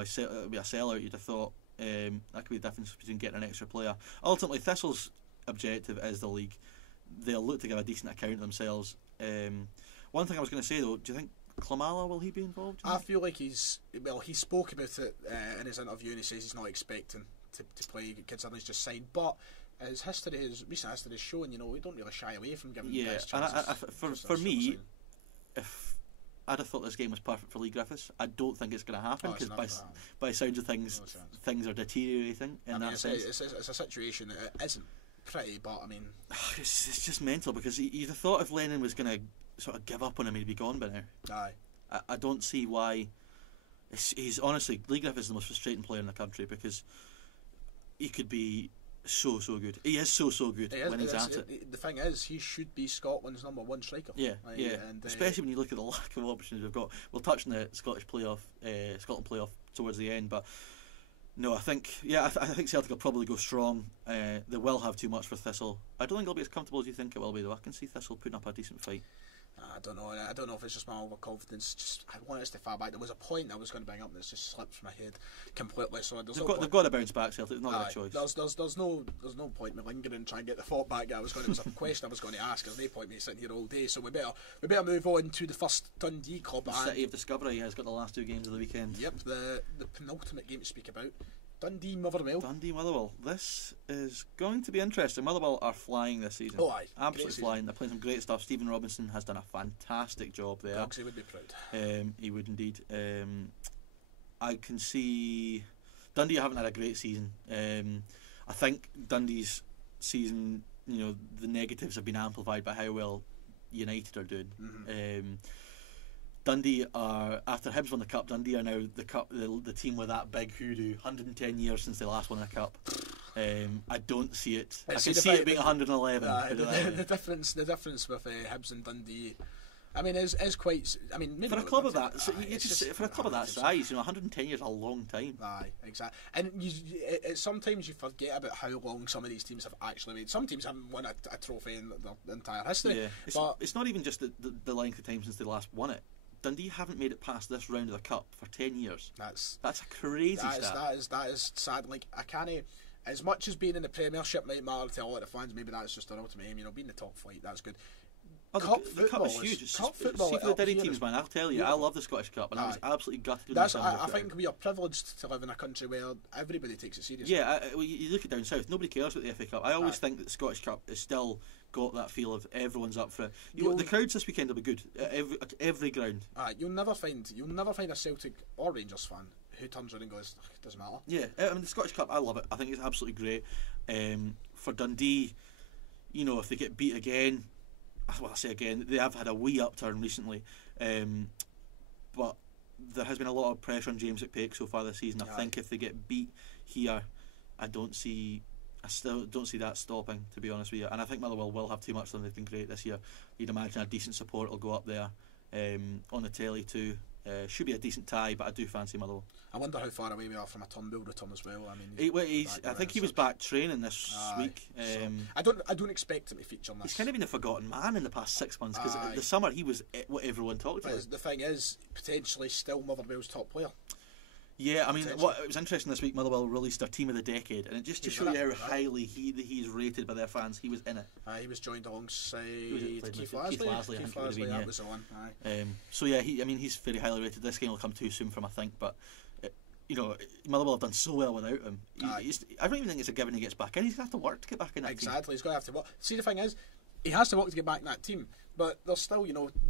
be a sellout. You'd have thought that could be the difference between getting an extra player. Ultimately, Thistle's objective is the league. They'll look to give a decent account of themselves. One thing I was going to say though, do you think Klamala, will he be involved? I feel like he spoke about it in his interview, and he says he's not expecting to play, considering he's just signed. But his recent history is showing, we don't really shy away from giving him best chances. And for me, if I'd have thought this game was perfect for Lee Griffiths, I don't think it's going to happen because by sounds of things, things are deteriorating in that sense. It's a situation that isn't pretty, but I mean, it's just mental because you'd have thought if Lennon was going to sort of give up on him, he'd be gone by now. Aye. I don't see why. He's honestly, Lee Griffiths is the most frustrating player in the country because he could be so good. He is so good when he's at it. The thing is, he should be Scotland's #1 striker. Yeah. And, especially when you look at the lack of options we've got. We'll touch on the Scotland playoff towards the end, but no, I think Celtic will probably go strong. They will have too much for Thistle. I don't think it'll be as comfortable as you think it will be, though. I can see Thistle putting up a decent fight. I don't know. I don't know if it's just my overconfidence. Just I want us to far back. There was a point I was going to bring up that's just slipped from my head completely. So they've got to bounce back. Celtic. They've not got a choice. There's no point me lingering and trying to get the thought back. It was a question I was going to ask. There's no point me sitting here all day. So we better move on to the first Dundee club. The City of Discovery has got the last 2 games of the weekend. Yep, the penultimate game to speak about. Dundee Motherwell. This is going to be interesting. Motherwell are flying this season. Oh, aye. Absolutely flying. They're playing some great stuff. Stephen Robinson has done a fantastic job there. Dogs, he would be proud. He would indeed. I can see Dundee haven't had a great season. I think Dundee's season, the negatives have been amplified by how well United are doing. Mm-hmm. Dundee are, after Hibs won the cup, Dundee are now the team with that big hoodoo. 110 years since they last won a cup. I don't see it. I can see it being 111. The difference with Hibs and Dundee, I mean, is quite. I mean, maybe for a club of that, for a club of that size, 110 years is a long time. Aye, exactly. And sometimes you forget about how long some of these teams have actually made. Some teams haven't won a trophy in the entire history. Yeah, it's not even just the length of time since they last won it. Dundee haven't made it past this round of the cup for 10 years. That's a crazy stat. That is sad. Like, I can't. As much as being in the Premiership might matter to a lot of fans, maybe that's just an ultimate aim. Being the top flight, that's good. The cup is huge. See for the Derry teams, man. I'll tell you, I love the Scottish Cup, and I was absolutely gutted. I think we are privileged to live in a country where everybody takes it seriously. Yeah, you look at down south, nobody cares about the FA Cup. I always think that the Scottish Cup is still got that feel of everyone's up for it. The crowds this weekend will be good at every ground. You'll never find a Celtic or Rangers fan who turns around and goes, it doesn't matter. Yeah, I mean, the Scottish Cup, I love it. I think it's absolutely great. For Dundee, if they get beat again, well, I say again, they have had a wee upturn recently, but there has been a lot of pressure on James McPake so far this season. I think if they get beat here, I still don't see that stopping, to be honest with you. And I think Motherwell will have too much of them. They've been great this year. You'd imagine a decent support will go up there on the telly too. Should be a decent tie, but I do fancy Motherwell. I wonder how far away we are from a Turnbull return as well. I mean, I think he was back training this week. I don't expect him to feature in this. He's kind of been a forgotten man in the past 6 months because the summer he was what everyone talked about. The thing is, potentially still Motherwell's top player. Yeah, I mean, it was interesting this week. Motherwell released their team of the decade, and it just to show you how highly he's rated by their fans. He was in it. He was joined alongside Keith Lasley. That was the one. So yeah, he's very highly rated. This game will come too soon for him, I think, but. Motherwell have done so well without him. I don't even think it's a given he gets back in. He's going to have to work to get back in that team. Exactly, he's going to have to work. See, the thing is, he has to work to get back in that team, but there's still,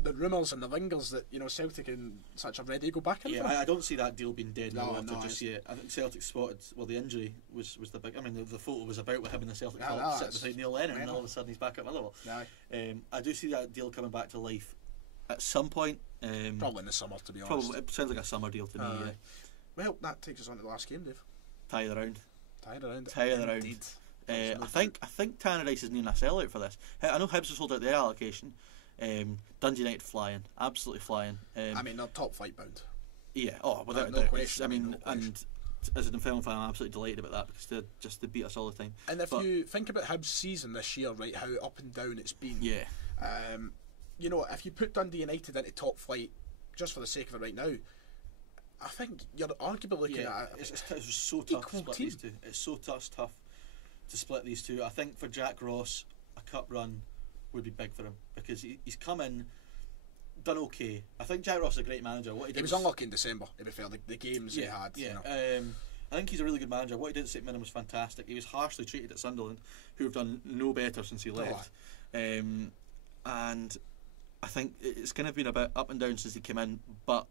the rumours and the lingers that, Celtic and such are ready to go back in. Yeah, I don't see that deal being dead just yet. I think Celtic spotted, the injury was the big. I mean, the photo was about with him in the Celtic top sitting beside Neil Lennon, and all of a sudden he's back at Motherwell. I do see that deal coming back to life at some point. Probably in the summer, to be honest. Probably, it sounds like a summer deal to me, yeah. Well, that takes us on to the last game, Dave. Tie of the round. Indeed. I think Tannadice is needing a sellout for this. I know Hibs has sold out their allocation. Dundee United flying, absolutely flying. I mean, they're top flight bound. Yeah, without no question. And as a Dunfermline fan, I'm absolutely delighted about that because they beat us all the time. And if you think about Hibs' season this year, right, how up and down it's been. Yeah. If you put Dundee United into top flight, just for the sake of it right now, I think you're arguably looking at it's so tough to split these two. It's so tough to split these two. I think for Jack Ross, a cup run would be big for him because he's come in, done okay. I think Jack Ross is a great manager. He was unlucky in December, to be fair. The games he had. Yeah. I think he's a really good manager. What he did at St Mirren was fantastic. He was harshly treated at Sunderland, who have done no better since he left. And I think it's kind of been a bit up and down since he came in, but.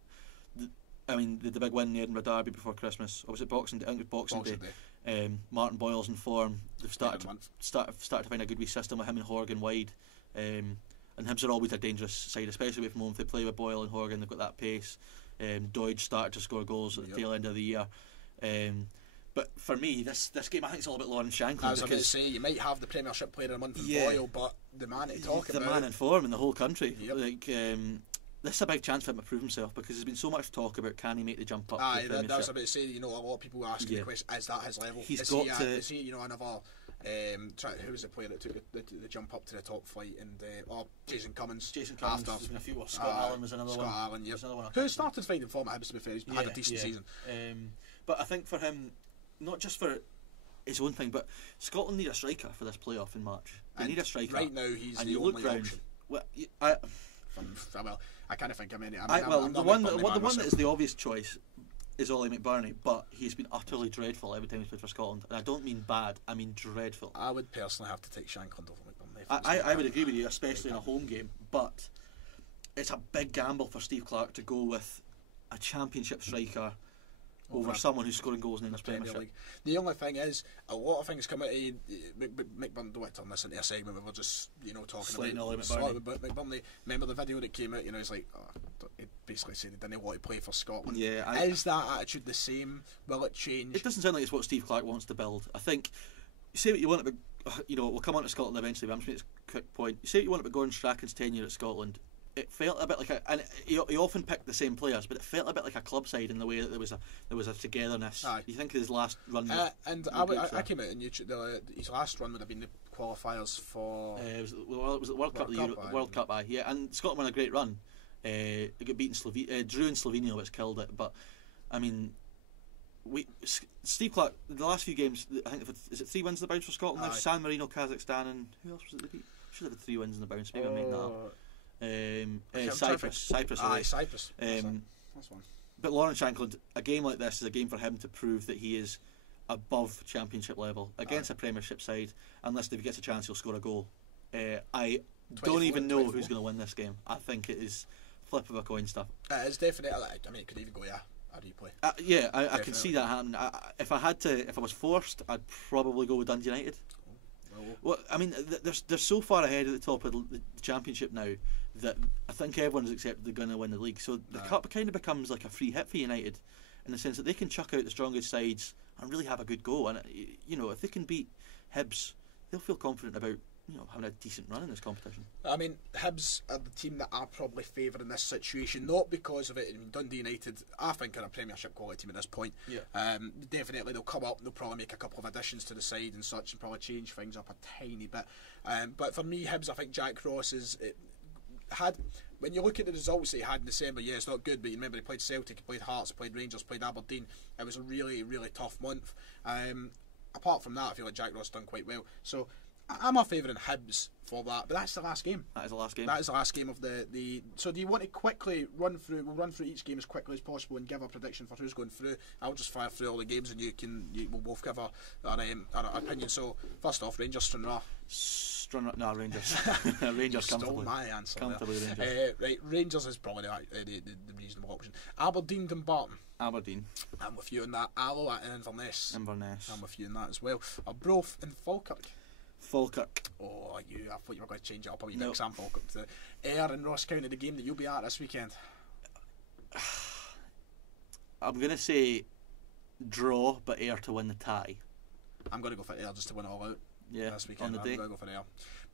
The big win in the Edinburgh Derby before Christmas. Or was it Boxing Day? I think it was Boxing Day. Martin Boyle's in form. They've started to find a good wee system with him and Horgan wide. And Hibs are always a dangerous side, especially away from home. If they play with Boyle and Horgan, they've got that pace. Doidge started to score goals at the tail end of the year. But for me, this game I think it's all about Lauren Shankland. I was going to say, you might have the Premiership Player of the Month in Boyle, but the man to talk about. The man in form in the whole country. Yep. This is a big chance for him to prove himself because there's been so much talk about can he make the jump up. That was about to say. A lot of people asking the question: is that his level? Is he another Who was the player that took the jump up to the top flight? And Jason Cummins. Jason Cummins. There's been a few. Scott Allen was another one. Scott Allen, yeah. Another one Who started finding form at Hibs, to be fair. He's had a decent season. But I think for him, not just for his own thing, but Scotland need a striker for this playoff in March. They need a striker. Right now, he's and the only option. Well, I can't think of any. The one that is the obvious choice is Ollie McBurney, but he's been utterly dreadful every time he's played for Scotland, and I don't mean bad, I mean dreadful. I would personally have to take Shankland over McBurney. I would agree with you, especially in a home game, but it's a big gamble for Steve Clarke to go with a championship striker over someone who's scoring goals in the Premiership. League. The only thing is, a lot of things come out of McBurney. Don't want to turn this into a segment where we're just talking about McBurney. Remember the video that came out? He's like, he basically said he didn't want to play for Scotland. Yeah, is that attitude the same? Will it change? It doesn't sound like it's what Steve Clarke wants to build. I think you say what you want about, we'll come on to Scotland eventually, but I'm just making a quick point. You say what you want about Gordon Strachan's tenure at Scotland. It felt a bit like and he often picked the same players, but it felt a bit like a club side in the way that there was a togetherness. Aye. You think of his last run? I came out and his last run would have been the qualifiers for. Was it World Cup? World Cup, aye. Yeah, and Scotland won a great run. It got beaten drew in Slovenia, which killed it. But I mean, Steve Clarke, the last few games, I think is it 3 wins in the bounce for Scotland? Now? San Marino, Kazakhstan, and who else was it they beat? Should have had 3 wins in the bounce. Maybe I'm making that up. Cyprus. Cyprus. That's one. But Lawrence Shankland, a game like this is a game for him to prove that he is above championship level against a Premiership side. Unless if he gets a chance, he'll score a goal. I don't even know who's going to win this game. I think it is flip of a coin stuff. It's definitely. I mean, it could even go a replay. I can see that happen. If I was forced, I'd probably go with Dundee United. Well, I mean, they're so far ahead at the top of the Championship now that I think everyone's accepted they're going to win the league. So the Cup kind of becomes like a free hit for United in the sense that they can chuck out the strongest sides and really have a good go. And if they can beat Hibs, they'll feel confident about having a decent run in this competition. I mean, Hibs are the team that I probably favour in this situation, not because of it. I mean, Dundee United, I think, are a Premiership quality team at this point. Yeah. Definitely, they'll come up. They'll probably make a couple of additions to the side and such, and probably change things up a tiny bit. But for me, Hibs, I think Jack Ross had. When you look at the results that he had in December, yeah, it's not good. But you remember he played Celtic, he played Hearts, he played Rangers, played Aberdeen. It was a really, really tough month. Apart from that, I feel like Jack Ross done quite well. So I'm a favourite in Hibs for that, but that's the last game. That is the last game. That is the last game of the. So do you want to quickly run through? We'll run through each game as quickly as possible and give a prediction for who's going through. I'll just fire through all the games and we'll both give our opinion. So first off, Rangers Stranraer. Rangers. Rangers comfortably. Stole my answer. Comfortably Rangers. Right, Rangers is probably the reasonable option. Aberdeen Dumbarton. Aberdeen. I'm with you on that. Alloa at Inverness. Inverness. I'm with you on that as well. Arbroath and Falkirk. Falkirk. Oh, I thought you were going to change it up a wee bit. Sam Falkirk. Ayr and Ross County, the game that you'll be at this weekend. I'm going to say draw, but Ayr to win the tie. I'm going to go for Ayr just to win it all out. Yeah, this weekend. on the day. I'm going to go for Ayr.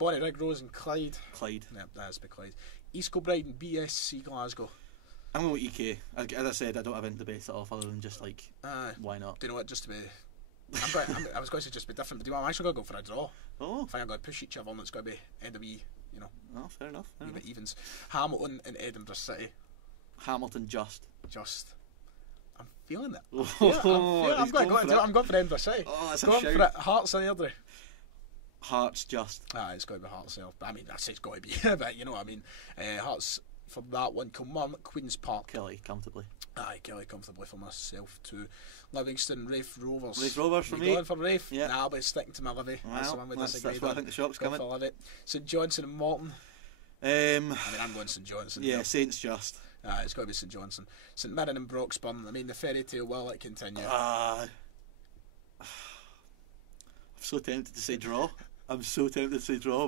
Bonnyrigg Rose and Clyde. Yep, that has to be Clyde. East Kilbride and BSC Glasgow. I'm going with EK. As I said, I don't have any debate at all other than just like, why not? Do you know what, just to be... I was going to say just be different, but do you know what, I'm actually going to go for a draw. Oh. I think I'm going to push each other and it's going to be end of Oh, fair enough. Bit evens. Hamilton and Edinburgh City. Hamilton just. I'm feeling it. I'm going for Edinburgh City. Oh, that's going for it. Hearts and Airdrie. Hearts just. It's got to be Hearts. I mean, I say it's got to be, but you know what I mean. Hearts for that one. Kilmarnock, Queen's Park. Kelly comfortably. Kelly comfortably for myself too. Livingston, Rafe Rovers. Rafe Rovers for me. Going for Rafe? Yeah. Nah, but sticking to my Livy. That's the one we disagree. That's what I think the shop's coming. St Johnson and Morton. I'm going St Johnson. Yeah, Saints just. It's got to be St Johnson. St Mirren and Broxburn. I mean, the fairy tale, will it continue? I'm so tempted to say draw.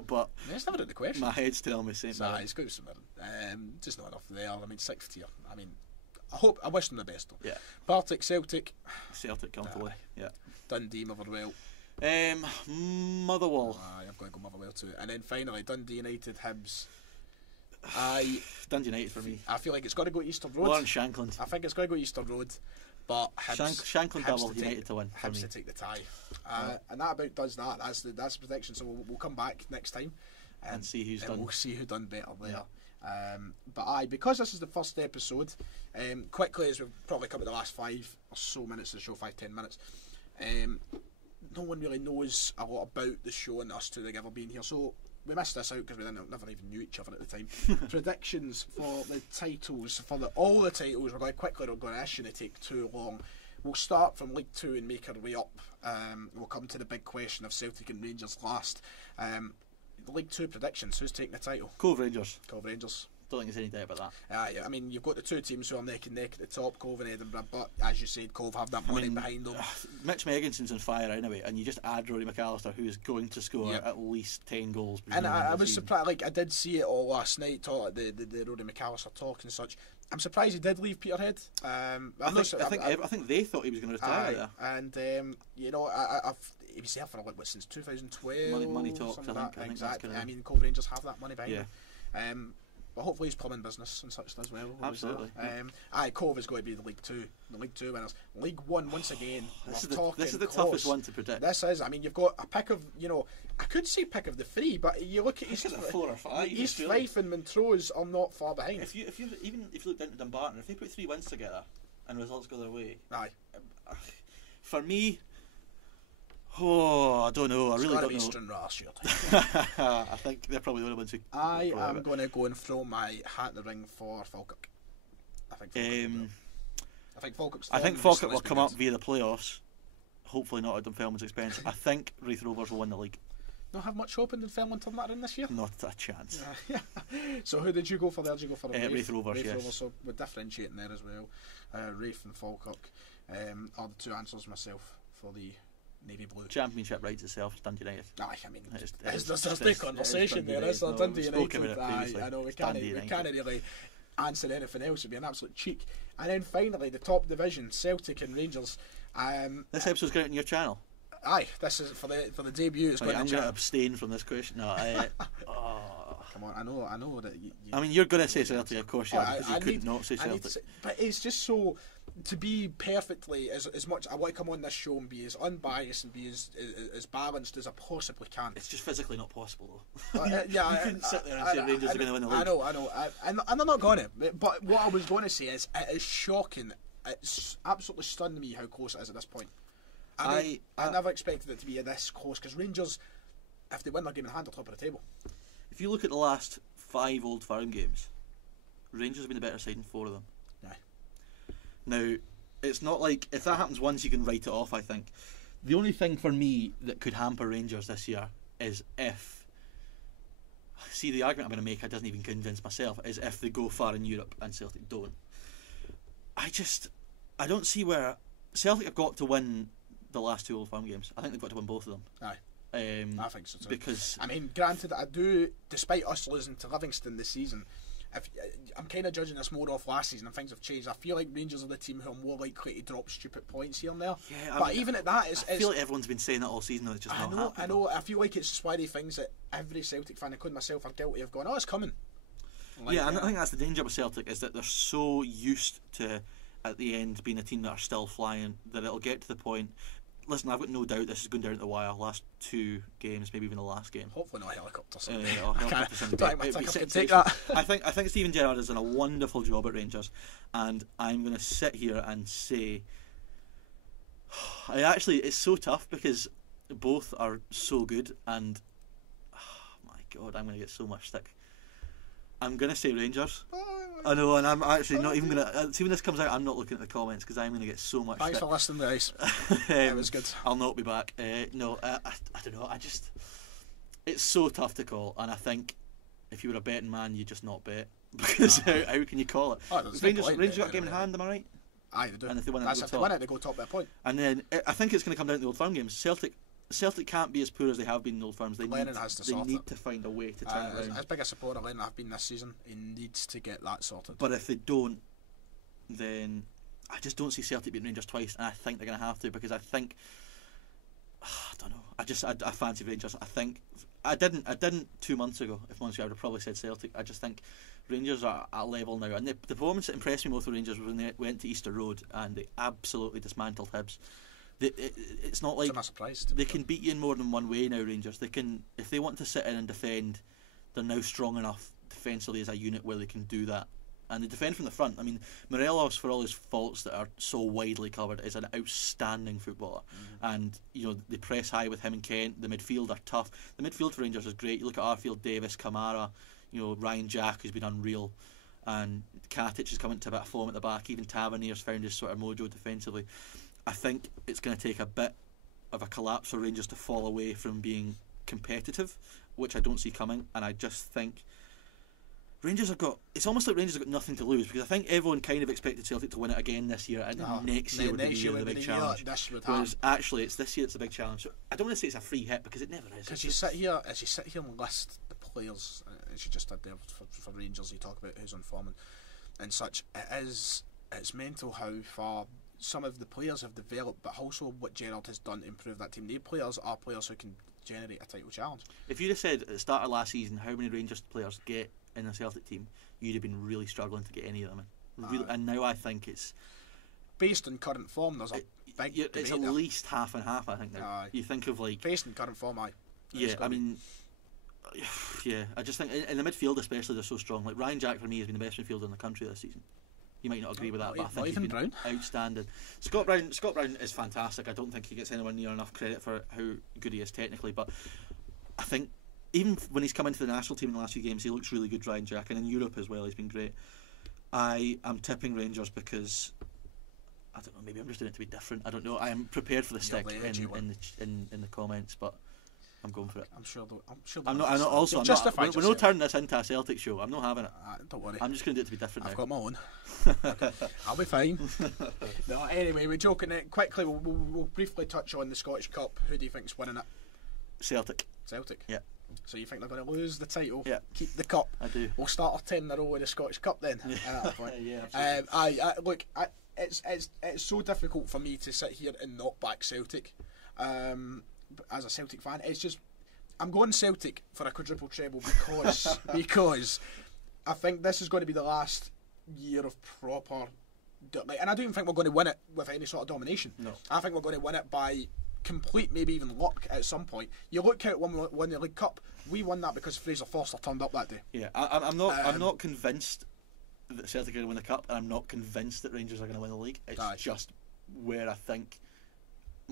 But it's never in the question. My head's telling me St Mirren. It's got to be St Mirren. Just not enough there. I mean, 6th tier. I mean, I wish them the best though. Yeah. Partick, Celtic comfortably. Yeah. Dundee, Motherwell. Motherwell. I've got to go Motherwell too. And then finally, Dundee United, Hibs. Dundee United for me. I feel like it's got to go Easter Road. Lawrence Shankland. I think it's got to go Easter Road. But Hibs, Shankland double, to United to win. For Hibs me. to take the tie, and that about does that. That's the prediction. So we'll come back next time And see who's done. We'll see who done better there. But because this is the first episode, quickly as we've probably covered the last 5 or so minutes of the show, 5-10 minutes. No one really knows a lot about the show and us two together being here, so we missed this out because we never even knew each other at the time. Predictions for the titles, all the titles. We're going quickly. We're going to shouldn't take too long. We'll start from League 2 and make our way up. We'll come to the big question of Celtic and Rangers last. League 2 predictions. Who's taking the title? Cove Rangers. Cove Rangers. Don't think there's any doubt about that. I mean, you've got the two teams who are neck and neck at the top, Cove and Edinburgh, but as you said, Cove have that money behind them. Mitch Megginson's on fire anyway, and you just add Rory McAllister, who is going to score at least 10 goals. And I was surprised, like I did see it all last night, the Rory McAllister talk and such. I'm surprised he did leave Peterhead. I think they thought he was going to retire there. And he was there for since 2012. Money talks, I think. Exactly. I mean, Cove Rangers have that money behind them. But hopefully he's plumbing business and such as well. Absolutely. Cove is going to be the League 2 winners. League 1 once again. This is the toughest one to predict. This is. I mean, you've got a pick of I could say pick of the 3, but you look at East 4 or 5. East Fife and Montrose are not far behind. If you look down to Dumbarton, if they put 3 wins together and results go their way, for me. Oh, I don't know. I really don't know. Stranraer, I think they're probably the only ones who. I am going to go and throw my hat in the ring for Falkirk. I think Falkirk will come up via the playoffs. Hopefully not at Dunfermline's expense. I think Wraith Rovers will win the league. Not have much hope in Dunfermline turning that in this year? Not a chance. So who did you go for there? Did you go for Wraith Rovers, yes. Rovers, so we're differentiating there as well. Wraith and Falkirk are the two answers myself for the Navy Blue. Championship writes itself, Dundee United. I mean, there's no conversation there, is there? Dundee United. I know we can't really answer anything else. It'd be an absolute cheek. And then finally, the top division, Celtic and Rangers. This episode's going out on your channel. This is for the debut. I'm going to abstain from this question. No, come on, I know that. I mean, you're going to say Celtic, of course you are, because you could not say Celtic. But it's just so. To be perfectly as much, I want to come on this show and be as unbiased and be as balanced as I possibly can. It's just physically not possible, though. You couldn't sit there and say Rangers are going to win the league. I know, and they're not going to. But what I was going to say is, it is shocking. It's absolutely stunned me how close it is at this point. I never expected it to be this close, because Rangers, if they win their game in hand, are top of the table. If you look at the last 5 Old Firm games, Rangers have been the better side in 4 of them. Now, it's not like if that happens once you can write it off, I think. The only thing for me that could hamper Rangers this year is if... See, the argument I'm going to make, I doesn't even convince myself, is if they go far in Europe and Celtic don't. I don't see where... Celtic have got to win the last 2 Old Firm games. I think they've got to win both of them. I think so too. Because... I mean, granted, I do, despite us losing to Livingston this season... I'm kind of judging this more off last season and things have changed. I feel like Rangers are the team who are more likely to drop stupid points here and there. But even at that, I feel like everyone's been saying that all season, though. It's just not happening. I know. I feel like it's just one of the things that every Celtic fan, including myself, are guilty of going, it's coming. And I think that's the danger with Celtic, is that they're so used to, at the end, being a team that are still flying, that it'll get to the point... Listen, I've got no doubt this is going down to the wire. Last 2 games, maybe even the last game. Hopefully not a helicopter Sunday. Take that. I think Stephen Gerrard has done a wonderful job at Rangers, and I'm going to sit here and say, it's so tough because both are so good, and my God, I'm going to get so much stick. I'm going to say Rangers. I know, and I'm actually not even going to... See, when this comes out, I'm not looking at the comments because I'm going to get so much Thanks stick. for listening, guys. It was good. I'll not be back. I don't know. It's so tough to call, and I think if you were a betting man, you just not bet. Because how can you call it? Rangers got a game in hand, am I right? Aye, they do. And if they win it, they go top by a point. And then I think it's going to come down to the Old Firm games. Celtic can't be as poor as they have been in Old Firms. They need to find a way to turn it around. As big a supporter Lennon have been this season, he needs to get that sorted. But if they don't, then I just don't see Celtic beating Rangers twice, and I think they're going to have to, because I think I don't know. I fancy Rangers. I think I didn't 2 months ago. If months ago, I would have probably said Celtic. I just think Rangers are at a level now, and the performance that impressed me most with Rangers was when they went to Easter Road and they absolutely dismantled Hibs. It's not like I'm surprised. They can beat you in more than one way now. Rangers, they can, if they want to sit in and defend, they're now strong enough defensively as a unit where they can do that. And they defend from the front. I mean, Morelos, for all his faults that are so widely covered, is an outstanding footballer. And they press high with him and Kent. The midfield are tough. The midfield for Rangers is great. You look at Arfield, Davis, Kamara, Ryan Jack, who's been unreal, and Katic has come into a bit of form at the back. Even Tavernier's found his sort of mojo defensively. I think it's going to take a bit of a collapse for Rangers to fall away from being competitive, which I don't see coming. And I just think it's almost like Rangers have got nothing to lose, because I think everyone kind of expected Celtic to win it again this year, and next year would be the big challenge. Whereas actually it's this year it's the big challenge. So I don't want to say it's a free hit, because it never is. Because you sit here and list the players, as you just did there for Rangers, you talk about who's on form and such. It's mental how far some of the players have developed, but also what Gerrard has done to improve that team. They players are players who can generate a title challenge. If you'd have said at the start of last season how many Rangers players get in a Celtic team, you'd have been really struggling to get any of them in. And now I think it's based on current form. There's a big debate. It's at least half and half. I think now. You think of like based on current form. I mean, I just think in the midfield especially they're so strong. Like Ryan Jack for me has been the best midfielder in the country this season. You might not agree with that, but I think he's been outstanding. Scott Brown is fantastic. I don't think he gets anywhere near enough credit for how good he is technically, but I think even when he's come into the national team in the last few games, he looks really good, Ryan Jack, and in Europe as well, he's been great. I am tipping Rangers because I don't know. Maybe I'm just doing it to be different. I don't know. I am prepared for the stick in the comments, but I'm going for it. I'm sure. I'm not. Also, we're not turning this into a Celtic show. I'm not having it. Don't worry. I'm just going to do it to be different. I've got my own. I'll be fine. No, anyway, we're joking. Quickly, we'll briefly touch on the Scottish Cup. Who do you think's winning it? Celtic. Yeah. So you think they're going to lose the title? Yeah. Keep the cup? I do. We'll start our 10 in a row with the Scottish Cup then. At that point. Absolutely. It's so difficult for me to sit here and not back Celtic. As a Celtic fan, it's just I'm going Celtic for a quadruple treble because I think this is going to be the last year of proper, and I don't even think we're going to win it with any sort of domination. No, I think we're going to win it by complete, maybe even luck at some point. You look at when we won the League Cup, we won that because Fraser Forster turned up that day. Yeah, I'm not convinced that Celtic are going to win the cup, and I'm not convinced that Rangers are going to win the league. It's just where I think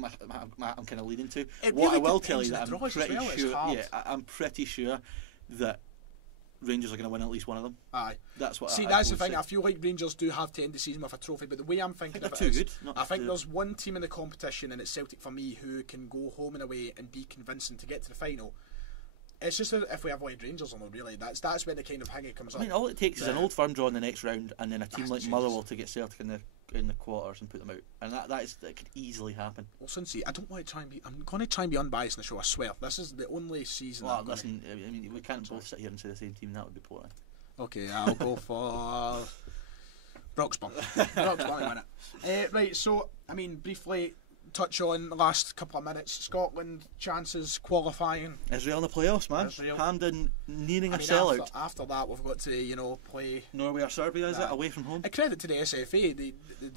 I'm kind of leading to. What I will tell you that I'm pretty sure. Yeah, I'm pretty sure that Rangers are going to win at least one of them. Aye, that's what. That's the thing. I feel like Rangers do have to end the season with a trophy, but the way I'm thinking of it is, I think there's one team in the competition, and it's Celtic for me, who can go home and away and be convincing to get to the final. It's just if we avoid Rangers or not, really. That's where the kind of hanging comes up. I mean, all it takes is an Old Firm draw in the next round, and then a team like Motherwell to get Celtic in the quarters and put them out, and that could easily happen. Well, Sunsy, I don't want to try and be. I'm going to try and be unbiased in the show. I swear, this is the only season. Well, listen, I mean, we can't both sit here and say the same team. That would be boring. Okay, I'll go for Broxburn. Broxburn win it. Right, so I mean, briefly touch on the last couple of minutes. Scotland chances qualifying. Israel in the playoffs, man. Hampden nearing a sellout. After that, we've got to play Norway or Serbia. Is it away from home? A credit to the SFA. The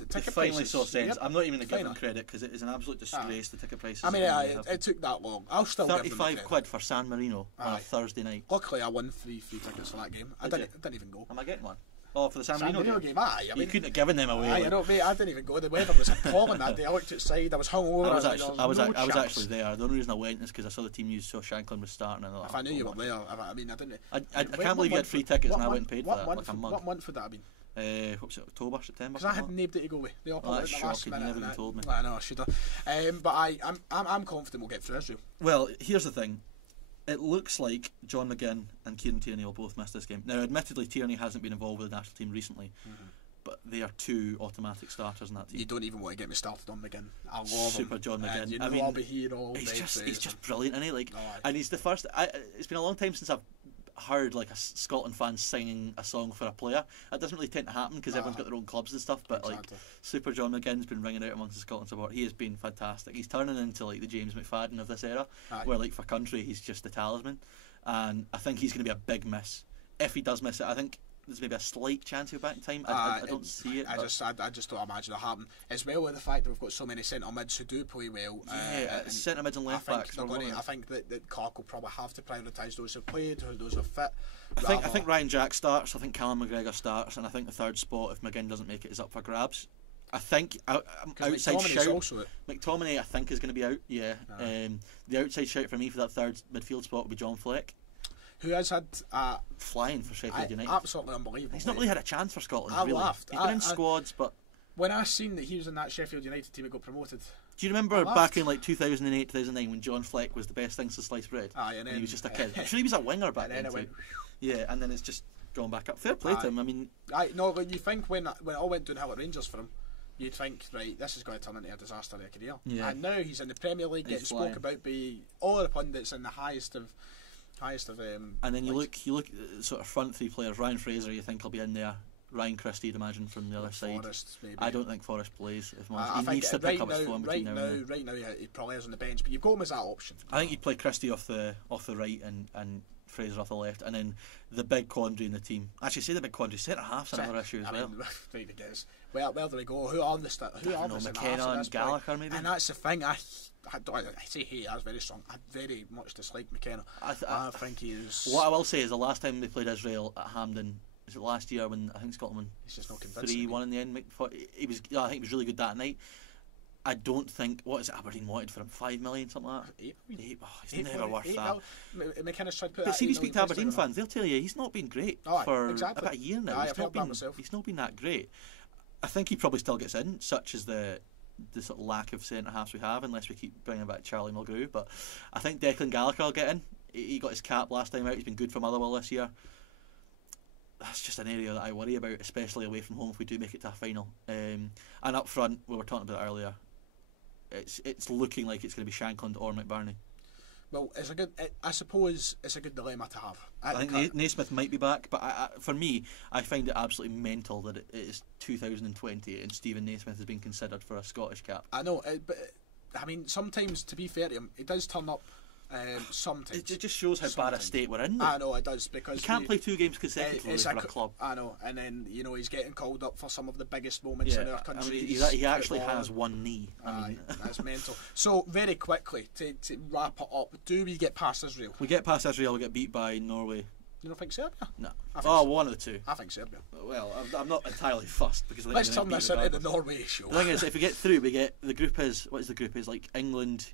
ticket finally saw sense. Yep. I'm not even going to give them credit because it is an absolute disgrace. The ticket prices. I mean, it took that long. I'll still give them £35 for San Marino on a Thursday night. Luckily, I won free tickets for that game. I didn't even go. Am I getting one? Oh, for the San Marino game? Aye, I mean, you couldn't have given them away. Aye, mate, I didn't even go. The weather was appalling that day. I looked outside. I was hungover. I was actually there. The only reason I went is because I saw the team you saw Shanklin was starting. And if I knew you were there, I mean, I didn't. I can't believe you had free tickets and I went and paid for that like a mug. What month would that have been? What was it, October, September? Because I had named it to go with. They all put it in the last minute. You never even told me. I know, I should have. But I'm confident we'll get through Israel. Well, here's the thing. It looks like John McGinn and Kieran Tierney will both miss this game. Now, admittedly, Tierney hasn't been involved with the national team recently, but they are two automatic starters in that team. You don't even want to get me started on McGinn. I love him. Super John McGinn. You know, I'll be here all day. He's just brilliant, isn't he? And he's the first. It's been a long time since I've heard like a Scotland fan singing a song for a player. That doesn't really tend to happen because everyone's got their own clubs and stuff. But exactly. like Super John McGinn's been ringing out amongst the Scotland support. He has been fantastic. He's turning into like the James McFadden of this era, where like for country he's just the talisman. And I think he's going to be a big miss. If he does miss it, I think there's maybe a slight chance he'll be back in time. I don't see it. I just don't imagine it happen. As well with the fact that we've got so many centre mids who do play well. Centre mids and left backs. I think that Clark will probably have to prioritise those who've played, those who've fit. I think Ryan Jack starts. I think Callum McGregor starts, and I think the third spot, if McGinn doesn't make it, is up for grabs. I think outside shout McTominay, I think, is going to be out. Yeah, the outside shout for me for that third midfield spot would be John Fleck, who has had flying for Sheffield United. Absolutely unbelievable. He's not really had a chance for Scotland. I really. laughed. He's been in squads, but when I seen that he was in that Sheffield United team that got promoted. Do you remember back in like 2008, 2009 when John Fleck was the best thing since sliced bread? And he was just a kid. I'm sure he was a winger back then. Yeah, and then it's just gone back up. Fair play to him. I mean, but you think when it all went downhill at Rangers for him, you'd think, right, this is going to turn into a disaster of a career. Yeah. And now he's in the Premier League, getting spoke about by all the pundits in the highest of. And then you look sort of front three players. Ryan Fraser, you think he'll be in there. Ryan Christie, you'd imagine, from the other side. Maybe. I don't think Forrest plays. He needs to pick up his form between now and then. Right now, he probably is on the bench, but you've got him as that option. I think you'd play Christie off the right and Fraser off the left, and then the big quandary in the team. Actually, say the big quandary. Centre half's another issue as well. Right, it is. Well, where do we go? Who are the McKenna and Gallagher maybe? And that's the thing. I say hate. That's very strong. I very much dislike McKenna. I think he is. What I will say is the last time they played Israel at Hampden. Was it last year when I think Scotland won 3-1 in the end? I think he was really good that night. I don't think, what is it, Aberdeen wanted for him, 5 million, something like that? 8 he's never worth that. McKenna's tried to put but see, you speak to Aberdeen fans, they'll tell you he's not been great for about a year now. He's not been that great. I think he probably still gets in, such as the sort of lack of centre halves we have, unless we keep bringing back Charlie Mulgrew. But I think Declan Gallagher will get in. He got his cap last time out. He's been good for Motherwell this year. That's just an area that I worry about, especially away from home if we do make it to a final. And up front, we were talking about it earlier, it's looking like it's going to be Shankland or McBurney. Well, I suppose it's a good dilemma to have. I think Naismith might be back, but for me, I find it absolutely mental that it is 2020 and Stephen Naismith has been considered for a Scottish cap. I know, but I mean, sometimes, to be fair to him, it does turn up. Sometimes it just shows how bad a state we're in. I know it does, because you can't play 2 games consecutively for a club. I know, and then he's getting called up for some of the biggest moments in our country. I mean, he actually has one knee. That's mental. So very quickly to wrap it up, do we get past Israel? We get past Israel. We get beat by Norway. You don't think Serbia? No. One of the two. I think Serbia. Well, I'm not entirely fussed because let's turn this into the Norway show. The thing is, if we get through, we get the group is what is the group is like England,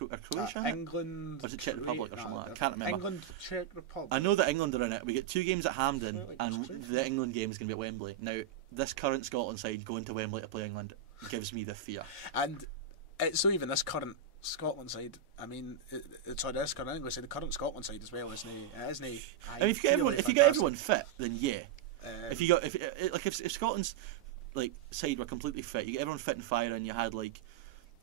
or Croatia, England, or is it Czech Republic or something like that? I can't remember. England, Czech Republic. I know that England are in it. We get 2 games at Hampden, and the England game is going to be at Wembley. Now, this current Scotland side going to Wembley to play England gives me the fear. And so even this current Scotland side, I mean, this current English side, the current Scotland side as well, isn't he? I mean, if you get everyone fit, then yeah. If Scotland's like side were completely fit, you get everyone fit and firing. You had like,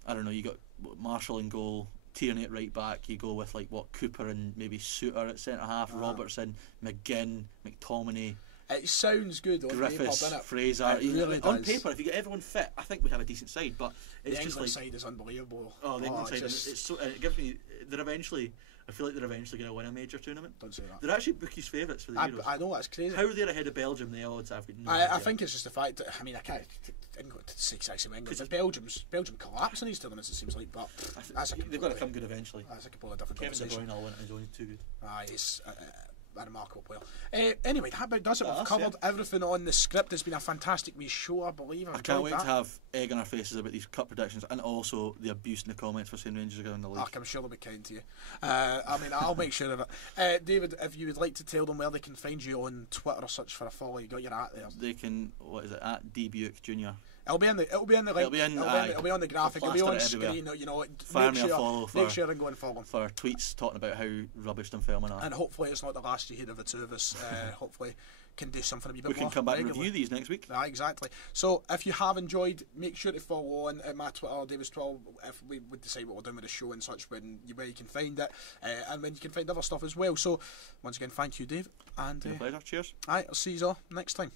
I don't know, you got Marshall in goal, Tierney at right back. You go with like Cooper and maybe Suter at centre half, Robertson, McGinn, McTominay. It sounds good on Griffiths, paper, doesn't it? Fraser. Really on paper, if you get everyone fit, I think we have a decent side. But it's the just England side is unbelievable. The England side, it's so, it gives me. I feel like they're eventually going to win a major tournament. Don't say that. They're actually bookies' favourites for the Euros. I know, that's crazy. How are they ahead of Belgium? The odds I've no idea. I think it's just the fact that, I mean, I can't England to say England, but Belgium collapse in these tournaments, it seems like. But they've got to come good eventually. That's a completely different Kevin conversation. De Bruyne will win. He's only too good. He's a remarkable player. Anyway, that about does it. We've covered everything on the script. It's been a fantastic wee show, I believe. I can't wait to have egg on our faces about these cup predictions and also the abuse in the comments for saying Rangers are going to the league. I'm sure they'll be kind to you. I mean, I'll make sure of it. David, if you would like to tell them where they can find you on Twitter or such for a follow, you got your at there. They can, what is it, at D Buick Jr. It'll be on the link. It'll be on the graphic. It'll be on screen. You know, Fire me a follow. Make sure and go and follow them for tweets talking about how rubbish them filming are. And hopefully it's not the last last you hear of the two of us. Hopefully can do something a wee bit We can more come back and regularly. review these next week. Exactly. So if you have enjoyed, make sure to follow on at my Twitter, Davis12, if we would decide what we're doing with the show and such, where you can find it, and when you can find other stuff as well. So once again, thank you, Dave. And It's been a pleasure. Cheers. I'll see you all next time.